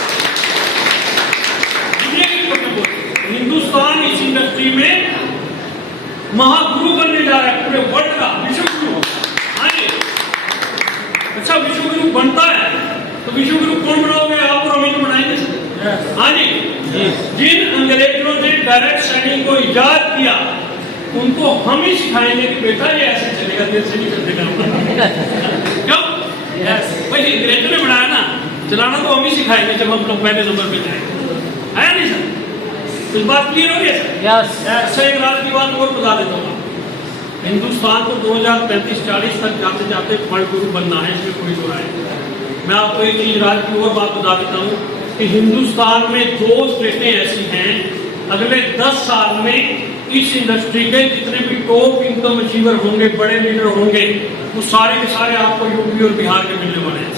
दुनिया की रिपोर्ट बोल रही है। हिंदुस्तान इस इंडस्ट्री में महागुरु बनने जा रहा है पूरे वर्ल्ड का, विश्व गुरु। हाँ जी, अच्छा विश्व गुरु बनता है तो विश्व गुरु कौन बनाओगे? आप और हम ही बनाएंगे सर। हाँ जी, जिन अंग्रेजों ने डायरेक्ट सेलिंग को इजाद किया उनको हम ही सिखाएंगे कि बेटा ये ऐसे चलेगा, देर से नहीं चलेगा। क्यों? भाई अंग्रेजों ने बनाया ना, चलाना तो हम ही सिखाएंगे जब हम लोग पहले नंबर पे जाएंगे। है नहीं सर? इस बात क्लियर हो गई सर? ऐसे एक रात की बात और बता देता हूँ। हिंदुस्तान को 2035-40 तक जाते जाते वर्ल्ड गुरु बनना है, इसमें कोई दो राय नहीं। मैं आपको एक चीज राज की और बात बता देता हूँ कि हिंदुस्तान में 2 स्टेटें ऐसी हैं, अगले 10 साल में इस इंडस्ट्री के जितने भी टॉप इनकम अचीवर होंगे, बड़े लीडर होंगे, वो सारे के सारे आपको यूपी और बिहार के मिलने वाले हैं।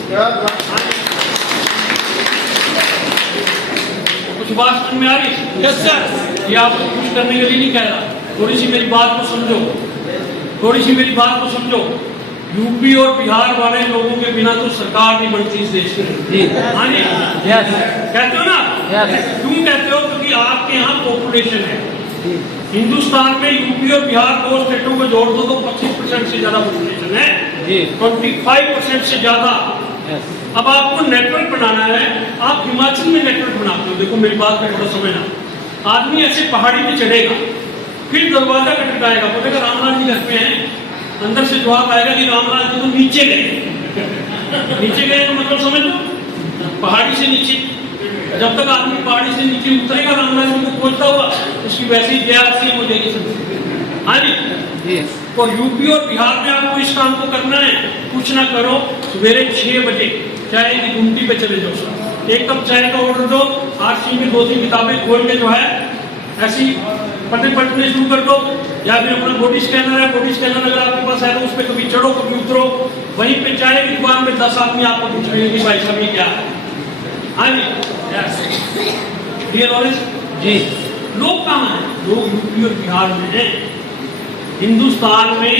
कुछ बात समझ में आ रही है? Yes sir. ये आपको कुछ करने के लिए नहीं कह रहा, थोड़ी सी मेरी बात को समझो, थोड़ी सी मेरी बात को समझो। यूपी और बिहार वाले लोगों के बिना तो सरकार नहीं बनती इस देश की। हाँ जी, कहते हो ना? क्यों कहते हो? क्योंकि आपके यहाँ पॉपुलेशन है। हिंदुस्तान में यूपी और बिहार 2 स्टेटों को जोड़ दो तो 25% से ज्यादा पॉपुलेशन है, 25% से ज्यादा। अब आपको नेटवर्क बनाना है, आप हिमाचल में नेटवर्क बनाते हो। देखो मेरी बात में थोड़ा समझना, आदमी ऐसे पहाड़ी पे चढ़ेगा, फिर दरवाजा खटखटाएगा, बोलेगा रामलाल जी घर पे हैं, अंदर से जवाब आएगा कि रामलाल जी तो नीचे गए। नीचे गए तो मतलब समझ लो, पहाड़ी से नीचे। जब तक आदमी पहाड़ी से नीचे उतरेगा रामलाल जी को खोजता हुआ, उसकी वैसी जयासी हो जाएगी। हाँ जी, और यूपी और बिहार में आपको इस काम को करना है, कुछ ना करो, सवेरे 6 बजे चाय की गुमटी पे चले जाओ, 1 कप चाय का ऑर्डर दो, 8 की 2-3 किताबें खोल के जो है ऐसी पढ़ने शुरू कर दो, या फिर अपना बॉडी स्कैनर है, बॉडी स्कैनर अगर आपके पास है तो उस पर कभी चढ़ो कभी उतरो, वहीं पे चाय की दुकान में 10 आदमी आपको पूछेंगे कि भाई साहब ये क्या है। हाँ जी, क्लियर नॉलेज जी। लोग कहाँ हैं? लोग यूपी और बिहार में हैं। हिंदुस्तान में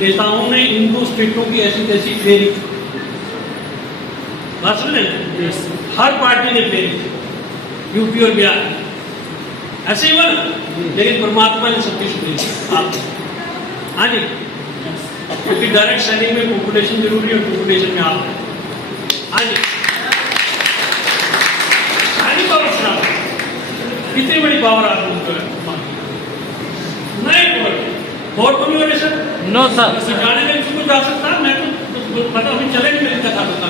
नेताओं ने हिंदू स्टेटों की ऐसी तैसी फेरी, बात सुन लें, हर पार्टी ने फेरी, यूपी और बिहार ऐसे ही बना, लेकिन परमात्मा ने सबकी सुनी। हाँ जी, क्योंकि डायरेक्ट सेलिंग में पॉपुलेशन जरूरी है, पॉपुलेशन में आप है। हाँ जी, कितनी बड़ी पावर आदमी को नहीं और तो नहीं हो रहे सर? No sir. जाने में किसी को जा सकता है? मैं तो पता अभी चले नहीं, मेरी कथा बता।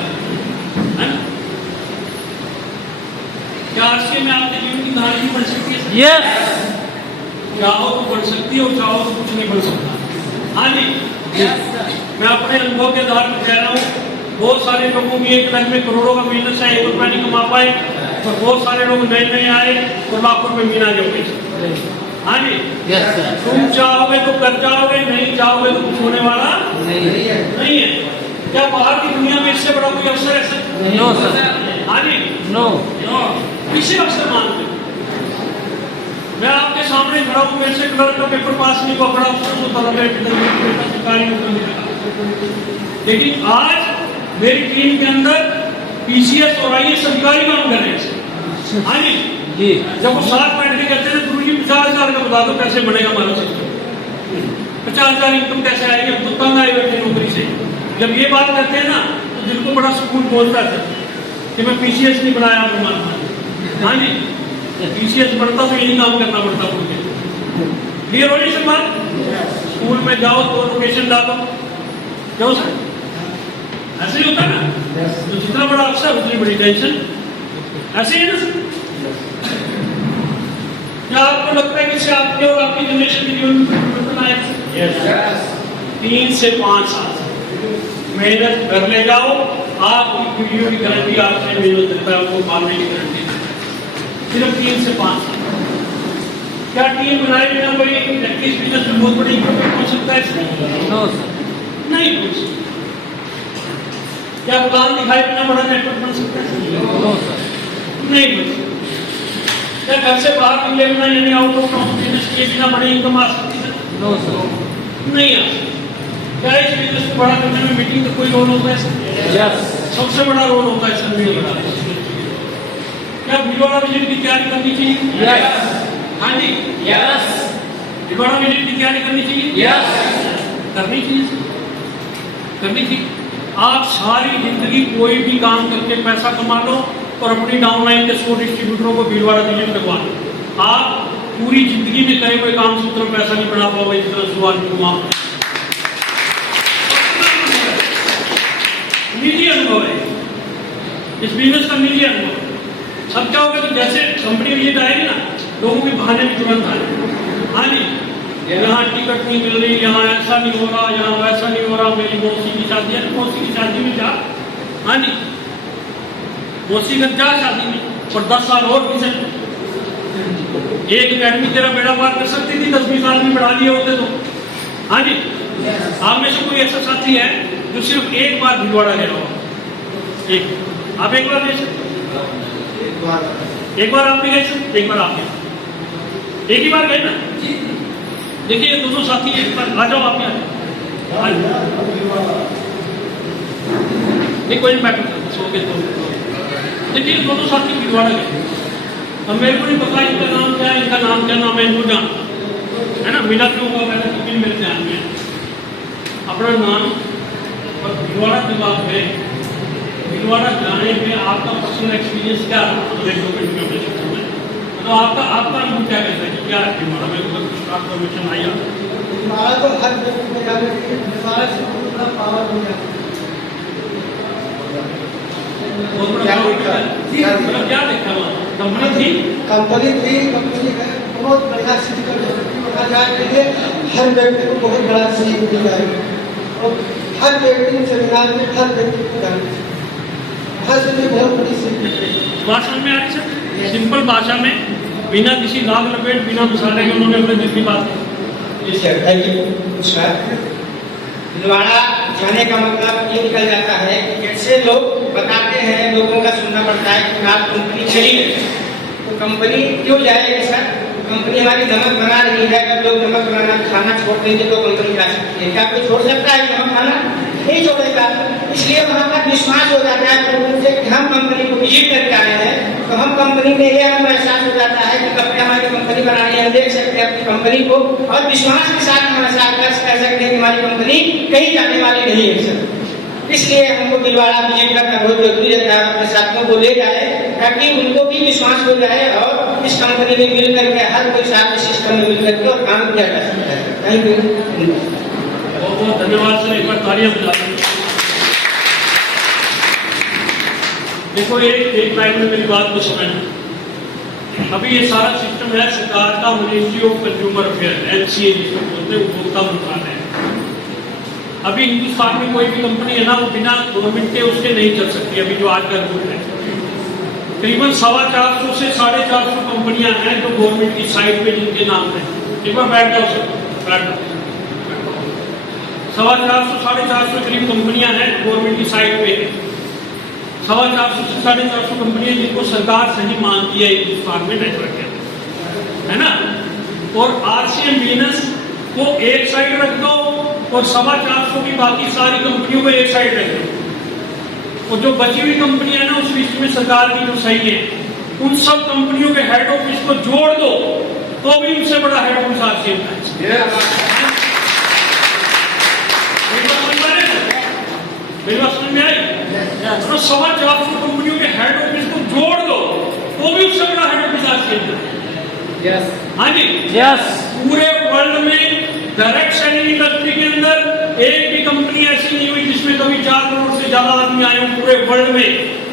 क्या आरसीए में आपके जीवन की कहानी भी बढ़ सकती है? यस चाहो तो बढ़ सकती है और चाहो तो कुछ नहीं बढ़ सकता। हाँ जी, मैं अपने अनुभव के आधार पर कह रहा हूँ, बहुत सारे लोगों की एक लाख में करोड़ों का बिजनेस है, 1 रुपया नहीं कमा पाए, और बहुत सारे लोग नए नए आए तो लाखों रुपए मीना जो गए। हाँ जी, यस सर तुम चाहोगे तो कर जाओगे, नहीं चाहोगे तो कुछ होने वाला नहीं है। क्या बाहर की दुनिया में इससे बड़ा कोई अवसर है सर? नो सर हाँ जी, नो किसी अवसर मानते हो? मैं आपके सामने खड़ा हूँ, मेरे से क्लर्क का पेपर पास नहीं हुआ, बड़ा अफसोस होता था, मेरे सरकारी नौकरी नहीं लगा। लेकिन आज मेरी टीम के अंदर पीसीएस और आईएएस अधिकारी काम कर रहे हैं। हाँ जी, जी जब वो साथ बैठ के कहते थे गुरु जी 50,000 का बता दो कैसे बढ़ेगा हमारा सिस्टम, 50,000 इनकम कैसे आएगी, हम तो तंग आए बैठे नौकरी से। जब ये बात करते हैं ना तो दिल को बड़ा सुकून पहुंचता है कि मैं पीसीएस नहीं बनाया आपको। हाँ जी, पीसीएस बढ़ता तो यही काम करना पड़ता मुझे। क्लियर हो रही सर बात? स्कूल में जाओ तो लोकेशन डालो, क्यों सर? ऐसे ही होता है ना, तो जितना बड़ा अफसर उतनी बड़ी टेंशन, ऐसे ही है ना सर? क्या आपको लगता है कि इससे आपके और आपकी जनरेशन के जीवन में परिवर्तन आएगा? 3 से 5 साल मेहनत कर ले जाओ, आपकी वीडियो की गारंटी आपसे मेहनत देता है, उसको पालने की गारंटी सिर्फ 3 से 5 साल। क्या टीम बनाए बिना कोई प्रैक्टिस बिजनेस में बहुत बड़ी इनकम में पहुंच सकता है इसमें? नो सर नहीं पहुंच सकता। क्या प्लान दिखाए बिना बड़ा नेटवर्क बन सकता है? नो सर नहीं बन सकता। क्या घर से बाहर निकले बिना, यानी आउट ऑफ टाउन बिजनेस किए बिना बड़ी इनकम आ सकती है? नो सर नहीं आ सकती। क्या इस बिजनेस को बड़ा करने में मीटिंग का कोई रोल होता है? यस सबसे बड़ा रोल होता है सर मीटिंग का। क्या भिलवाड़ा विजिट की तैयारी करनी चाहिए? यस हाँ जी, यस भिलवाड़ा विजिट की तैयारी करनी चाहिए? यस करनी चाहिए, करनी चाहिए। आप सारी जिंदगी कोई भी काम करके पैसा कमा लो और अपनी डाउनलाइन के 100 डिस्ट्रीब्यूटरों को भिलवाड़ा विजिट करवा लो। आप पूरी जिंदगी में करे हुए काम से उतना पैसा नहीं बना पाओगे जितना शुरुआत में कमा। निजी अनुभव है, इस बिजनेस का निजी अनुभव। सब क्या होगा कि जैसे कंपनी विजिट आएगी ना, लोगों के बहाने भी तुरंत आए। हाँ जी, यहाँ टिकट नहीं मिल रही, यहाँ ऐसा नहीं हो रहा, यहाँ वैसा नहीं हो रहा, मेरी मौसी की शादी है, मौसी की शादी में जा। हाँ जी, मौसी घर जा शादी में, और 10 साल और भी सकते। एक अकेडमी तेरा बेड़ा पार कर सकती थी, 10-20 साल में बढ़ा लिए होते तो। हाँ जी, आप में से कोई ऐसा साथी है जो सिर्फ एक बार भिलवाड़ा गया हो? एक आप एक बार गए सर? एक बार आप भी गए सर? एक बार आप गए, एक ही बार गए ना? देखिए ये दोनों साथी एक बार आ जाओ, आप यहाँ नहीं कोई मैटर सो के तो देखिए ये दोनों साथी भिलवाड़ा गए। अब मेरे को नहीं पता इनका नाम क्या है, इनका नाम क्या, नाम मैं इनको जानता है ना, मिला क्यों हुआ मैंने क्योंकि मेरे ध्यान में अपना नाम और भिलवाड़ा के बाद में भिलवाड़ा जाने में आपका पर्सनल एक्सपीरियंस क्या रहा? तो आपका अनुभव क्या कहता है कि क्या है भिलवाड़ा में? कुछ ट्रांसफॉर्मेशन आई हमारा तो हर व्यक्ति में जाने की हमारा से पूरा पावर हो जाता है। बहुत बड़ा मतलब क्या देखा वहाँ? कंपनी थी कंपनी है, बहुत बढ़िया सिस्टम है। जाने के लिए हर व्यक्ति को बहुत बड़ा सीख दी जाएगी और हर व्यक्ति सेमिनार में हर व्यक्ति को जाना हर से बहुत बड़ी सीख दी जाएगी। भाषा में आ रही सर, सिंपल भाषा में, बिना किसी लाग लपेट, बिना मसाले के उन्होंने अपने दिल की बात की। Thank you. भिलवाड़ा जाने का मतलब ये निकल जाता है कि जैसे लोग बताते हैं, लोगों का सुनना पड़ता है कि आप कंपनी चली है, तो कंपनी क्यों जाएगी सर? कंपनी हमारी नमक बना रही है, अगर लोग नमक बनाना खाना छोड़ देंगे तो कंपनी जा सकती है। क्या कोई छोड़ सकता है नमक खाना? नहीं छोड़ेगा। इसलिए वहाँ पर विश्वास हो जाता है लोगों से कि हम कंपनी को विजिट करके आए हैं, तो हम कंपनी में ये हमें एहसास हो जाता है कि कब हमारी कंपनी बनानी है, हम देख सकते हैं अपनी कंपनी को और विश्वास के साथ हम ऐसा कह सकते हैं कि हमारी कंपनी कहीं जाने वाली नहीं है सर। इसलिए हमको भिलवाड़ा विजिट करना बहुत जरूरी रहता है, अपने साथियों को ले जाए ताकि उनको भी विश्वास हो जाए और इस कंपनी में मिल करके हर कोई साथ सिस्टम में मिल करके और काम किया जा सकता है। Thank you. बहुत बहुत धन्यवाद सर, एक बार तालियां बजा दें। देखो एक लाइन में मेरी बात को समझना, अभी ये सारा सिस्टम है सरकार का, ministry of consumer affair MCA जिसको बोलते हैं, उपभोक्ता मंत्रालय। अभी हिंदुस्तान में कोई भी कंपनी है ना, वो बिना गवर्नमेंट के उसके नहीं चल सकती। अभी जो आज का रूल है, करीबन 450 से 450 कंपनियां हैं जो गवर्नमेंट की साइट पे जिनके नाम है। एक बार बैठ जाओ सर, बैठ जाओ। 450 450 करीब कंपनियां हैं गवर्नमेंट की साइट पे। 450 से 450 कंपनियां जिनको सरकार सही मानती है हिंदुस्तान में नेटवर्क है ना। और RCM बिजनेस को एक साइड रख दो और 450 की बाकी सारी कंपनियों को एक साइड रख दो, और जो बची हुई कंपनियां ना उस लिस्ट में सरकार की जो सही है, उन सब कंपनियों के हेड ऑफिस को जोड़ दो तो भी उनसे बड़ा हेड ऑफिस RCM है। मेरी बात समझ में आई? तो 450 कंपनियों के हेड ऑफिस को जोड़ दो तो भी उससे बड़ा हेड ऑफिस RCM है। हाँ जी, पूरे वर्ल्ड में डायरेक्ट सेलिंग इंडस्ट्री के अंदर एक भी कंपनी ऐसी नहीं हुई जिसमें कभी 4 करोड़ से ज्यादा आदमी आए हों पूरे वर्ल्ड में।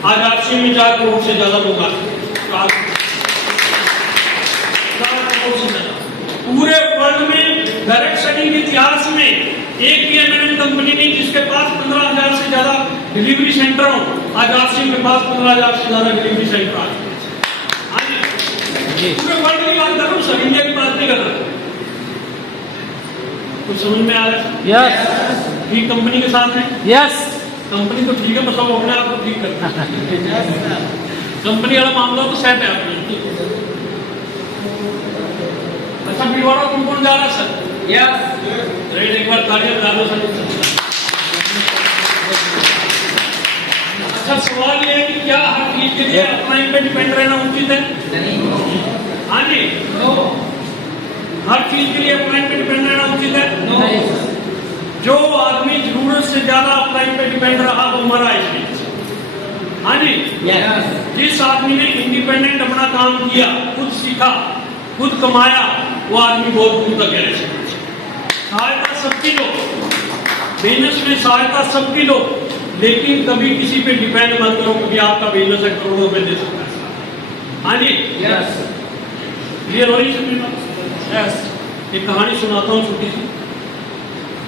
आज RCM में 4 करोड़ से ज्यादा लोग आते हैं। पूरे वर्ल्ड में डायरेक्ट सेलिंग के इतिहास में एक भी M&M कंपनी नहीं जिसके पास 15,000 से ज्यादा डिलीवरी सेंटर हो। आज RCM के पास 15,000 से ज्यादा डिलीवरी सेंटर आ चुके हैं। हाँ जी, पूरे वर्ल्ड की बात कर रहा हूँ सर, इंडिया की बात नहीं कर रहा। कुछ समझ में आ रहा है? यस। ठीक कंपनी के साथ है? यस। कंपनी तो ठीक है, बस अब अपने आप को ठीक करना है। कंपनी वाला मामला तो सेट है आपने। अच्छा, भिलवाड़ा कौन कौन जा रहा है सर? यस। राइट, एक बार तालियां बजा दो सर। अच्छा, सवाल ये है कि क्या हर चीज के लिए अपलाइन पे डिपेंड रहना उचित है? हाँ जी, हर चीज के लिए अपलाइन पे डिपेंड रहना उचित है? जो आदमी जरूरत से ज्यादा अपलाइन पे डिपेंड रहा वो मरा इसमें। हाँ जी, जिस आदमी ने इंडिपेंडेंट अपना काम किया, खुद सीखा, खुद कमाया, वो आदमी बहुत दूर तक गया। सहायता सबकी लो, बिजनेस में सहायता सबकी लो, लेकिन कभी किसी पे डिपेंड मत करो क्योंकि आपका बिजनेस है करोड़ों रुपए दे सकता है। हाँ जी, क्लियर हो रही है? एक कहानी सुनाता हूँ छोटी सी।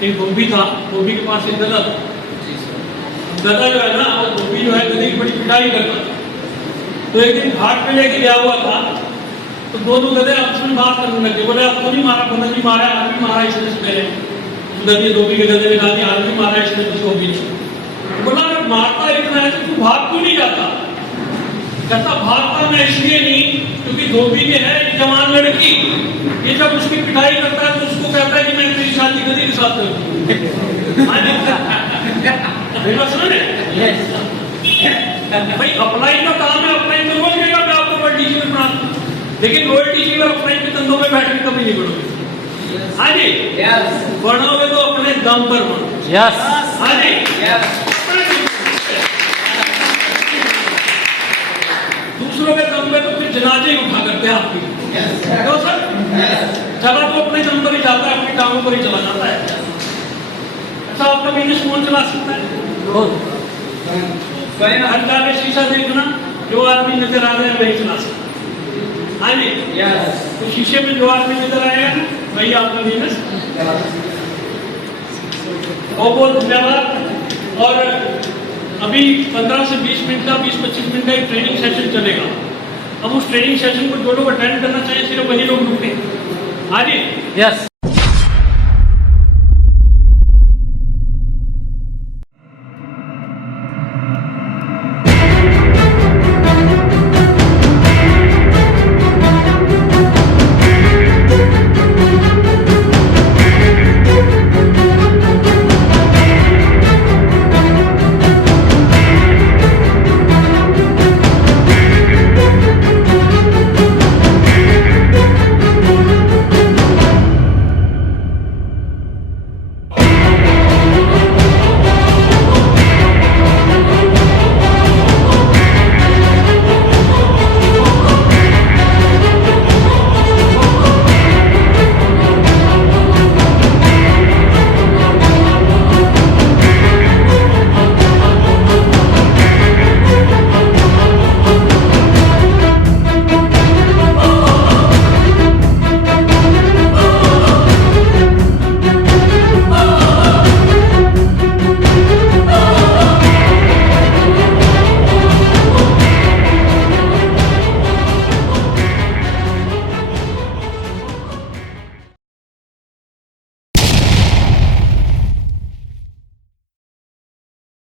एक धोबी था, धोबी के पास एक गधा था। गधा जो है ना, वो धोबी जो है गधे की बड़ी पिटाई करता था। तो एक दिन घाट पे लेके गया हुआ था, तो दोनों गधे आपस में बात करने लगे। बोले आपको नहीं मारा, पता नहीं मारा, आदमी मारा इसने से पहले। गधे धोबी के गधे ने कहा आदमी मारा इसने तो धोबी ने। बोला अगर मारता इतना है तो तू भाग क्यों नहीं जाता? कहता भागता मैं इसलिए नहीं क्योंकि धोबी के है एक जवान लड़की, ये जब उसकी पिटाई करता है तो उसको कहता है कि मैं तेरी शादी गधे के साथ करूँ। भाई अप्लाई का काम है, अप्लाई तो रोज गएगा, मैं आपको वर्ल्ड टीची में पढ़ा दूं, लेकिन वर्ल्ड टीची में अप्लाई के कंधों में बैठ के कभी नहीं बढ़ोगे। हाँ जी, बढ़ोगे तो अपने दम पर बढ़ो। हाँ जी, दूसरों के दम पे तो फिर जनाजे उठा करते हैं आपकी। तो सर चला तो अपने दम पर ही जाता है, अपनी टांगों पर ही चला जाता है। ऐसा आपका बिजनेस कौन चला सकता है? स्वयं हर जाके शीशा देखना, जो आदमी नजर आ रहे हैं वही चला सकता है। हाँ जी, तो शीशे में जो आदमी नजर आएगा वही आपका बिजनेस। बहुत बहुत धन्यवाद। और अभी 15 से 20 मिनट का 20-25 मिनट का एक ट्रेनिंग सेशन चलेगा। अब उस ट्रेनिंग सेशन को जो लोग अटेंड करना चाहिए सिर्फ वही लोग रुके। हाँ जी, यस।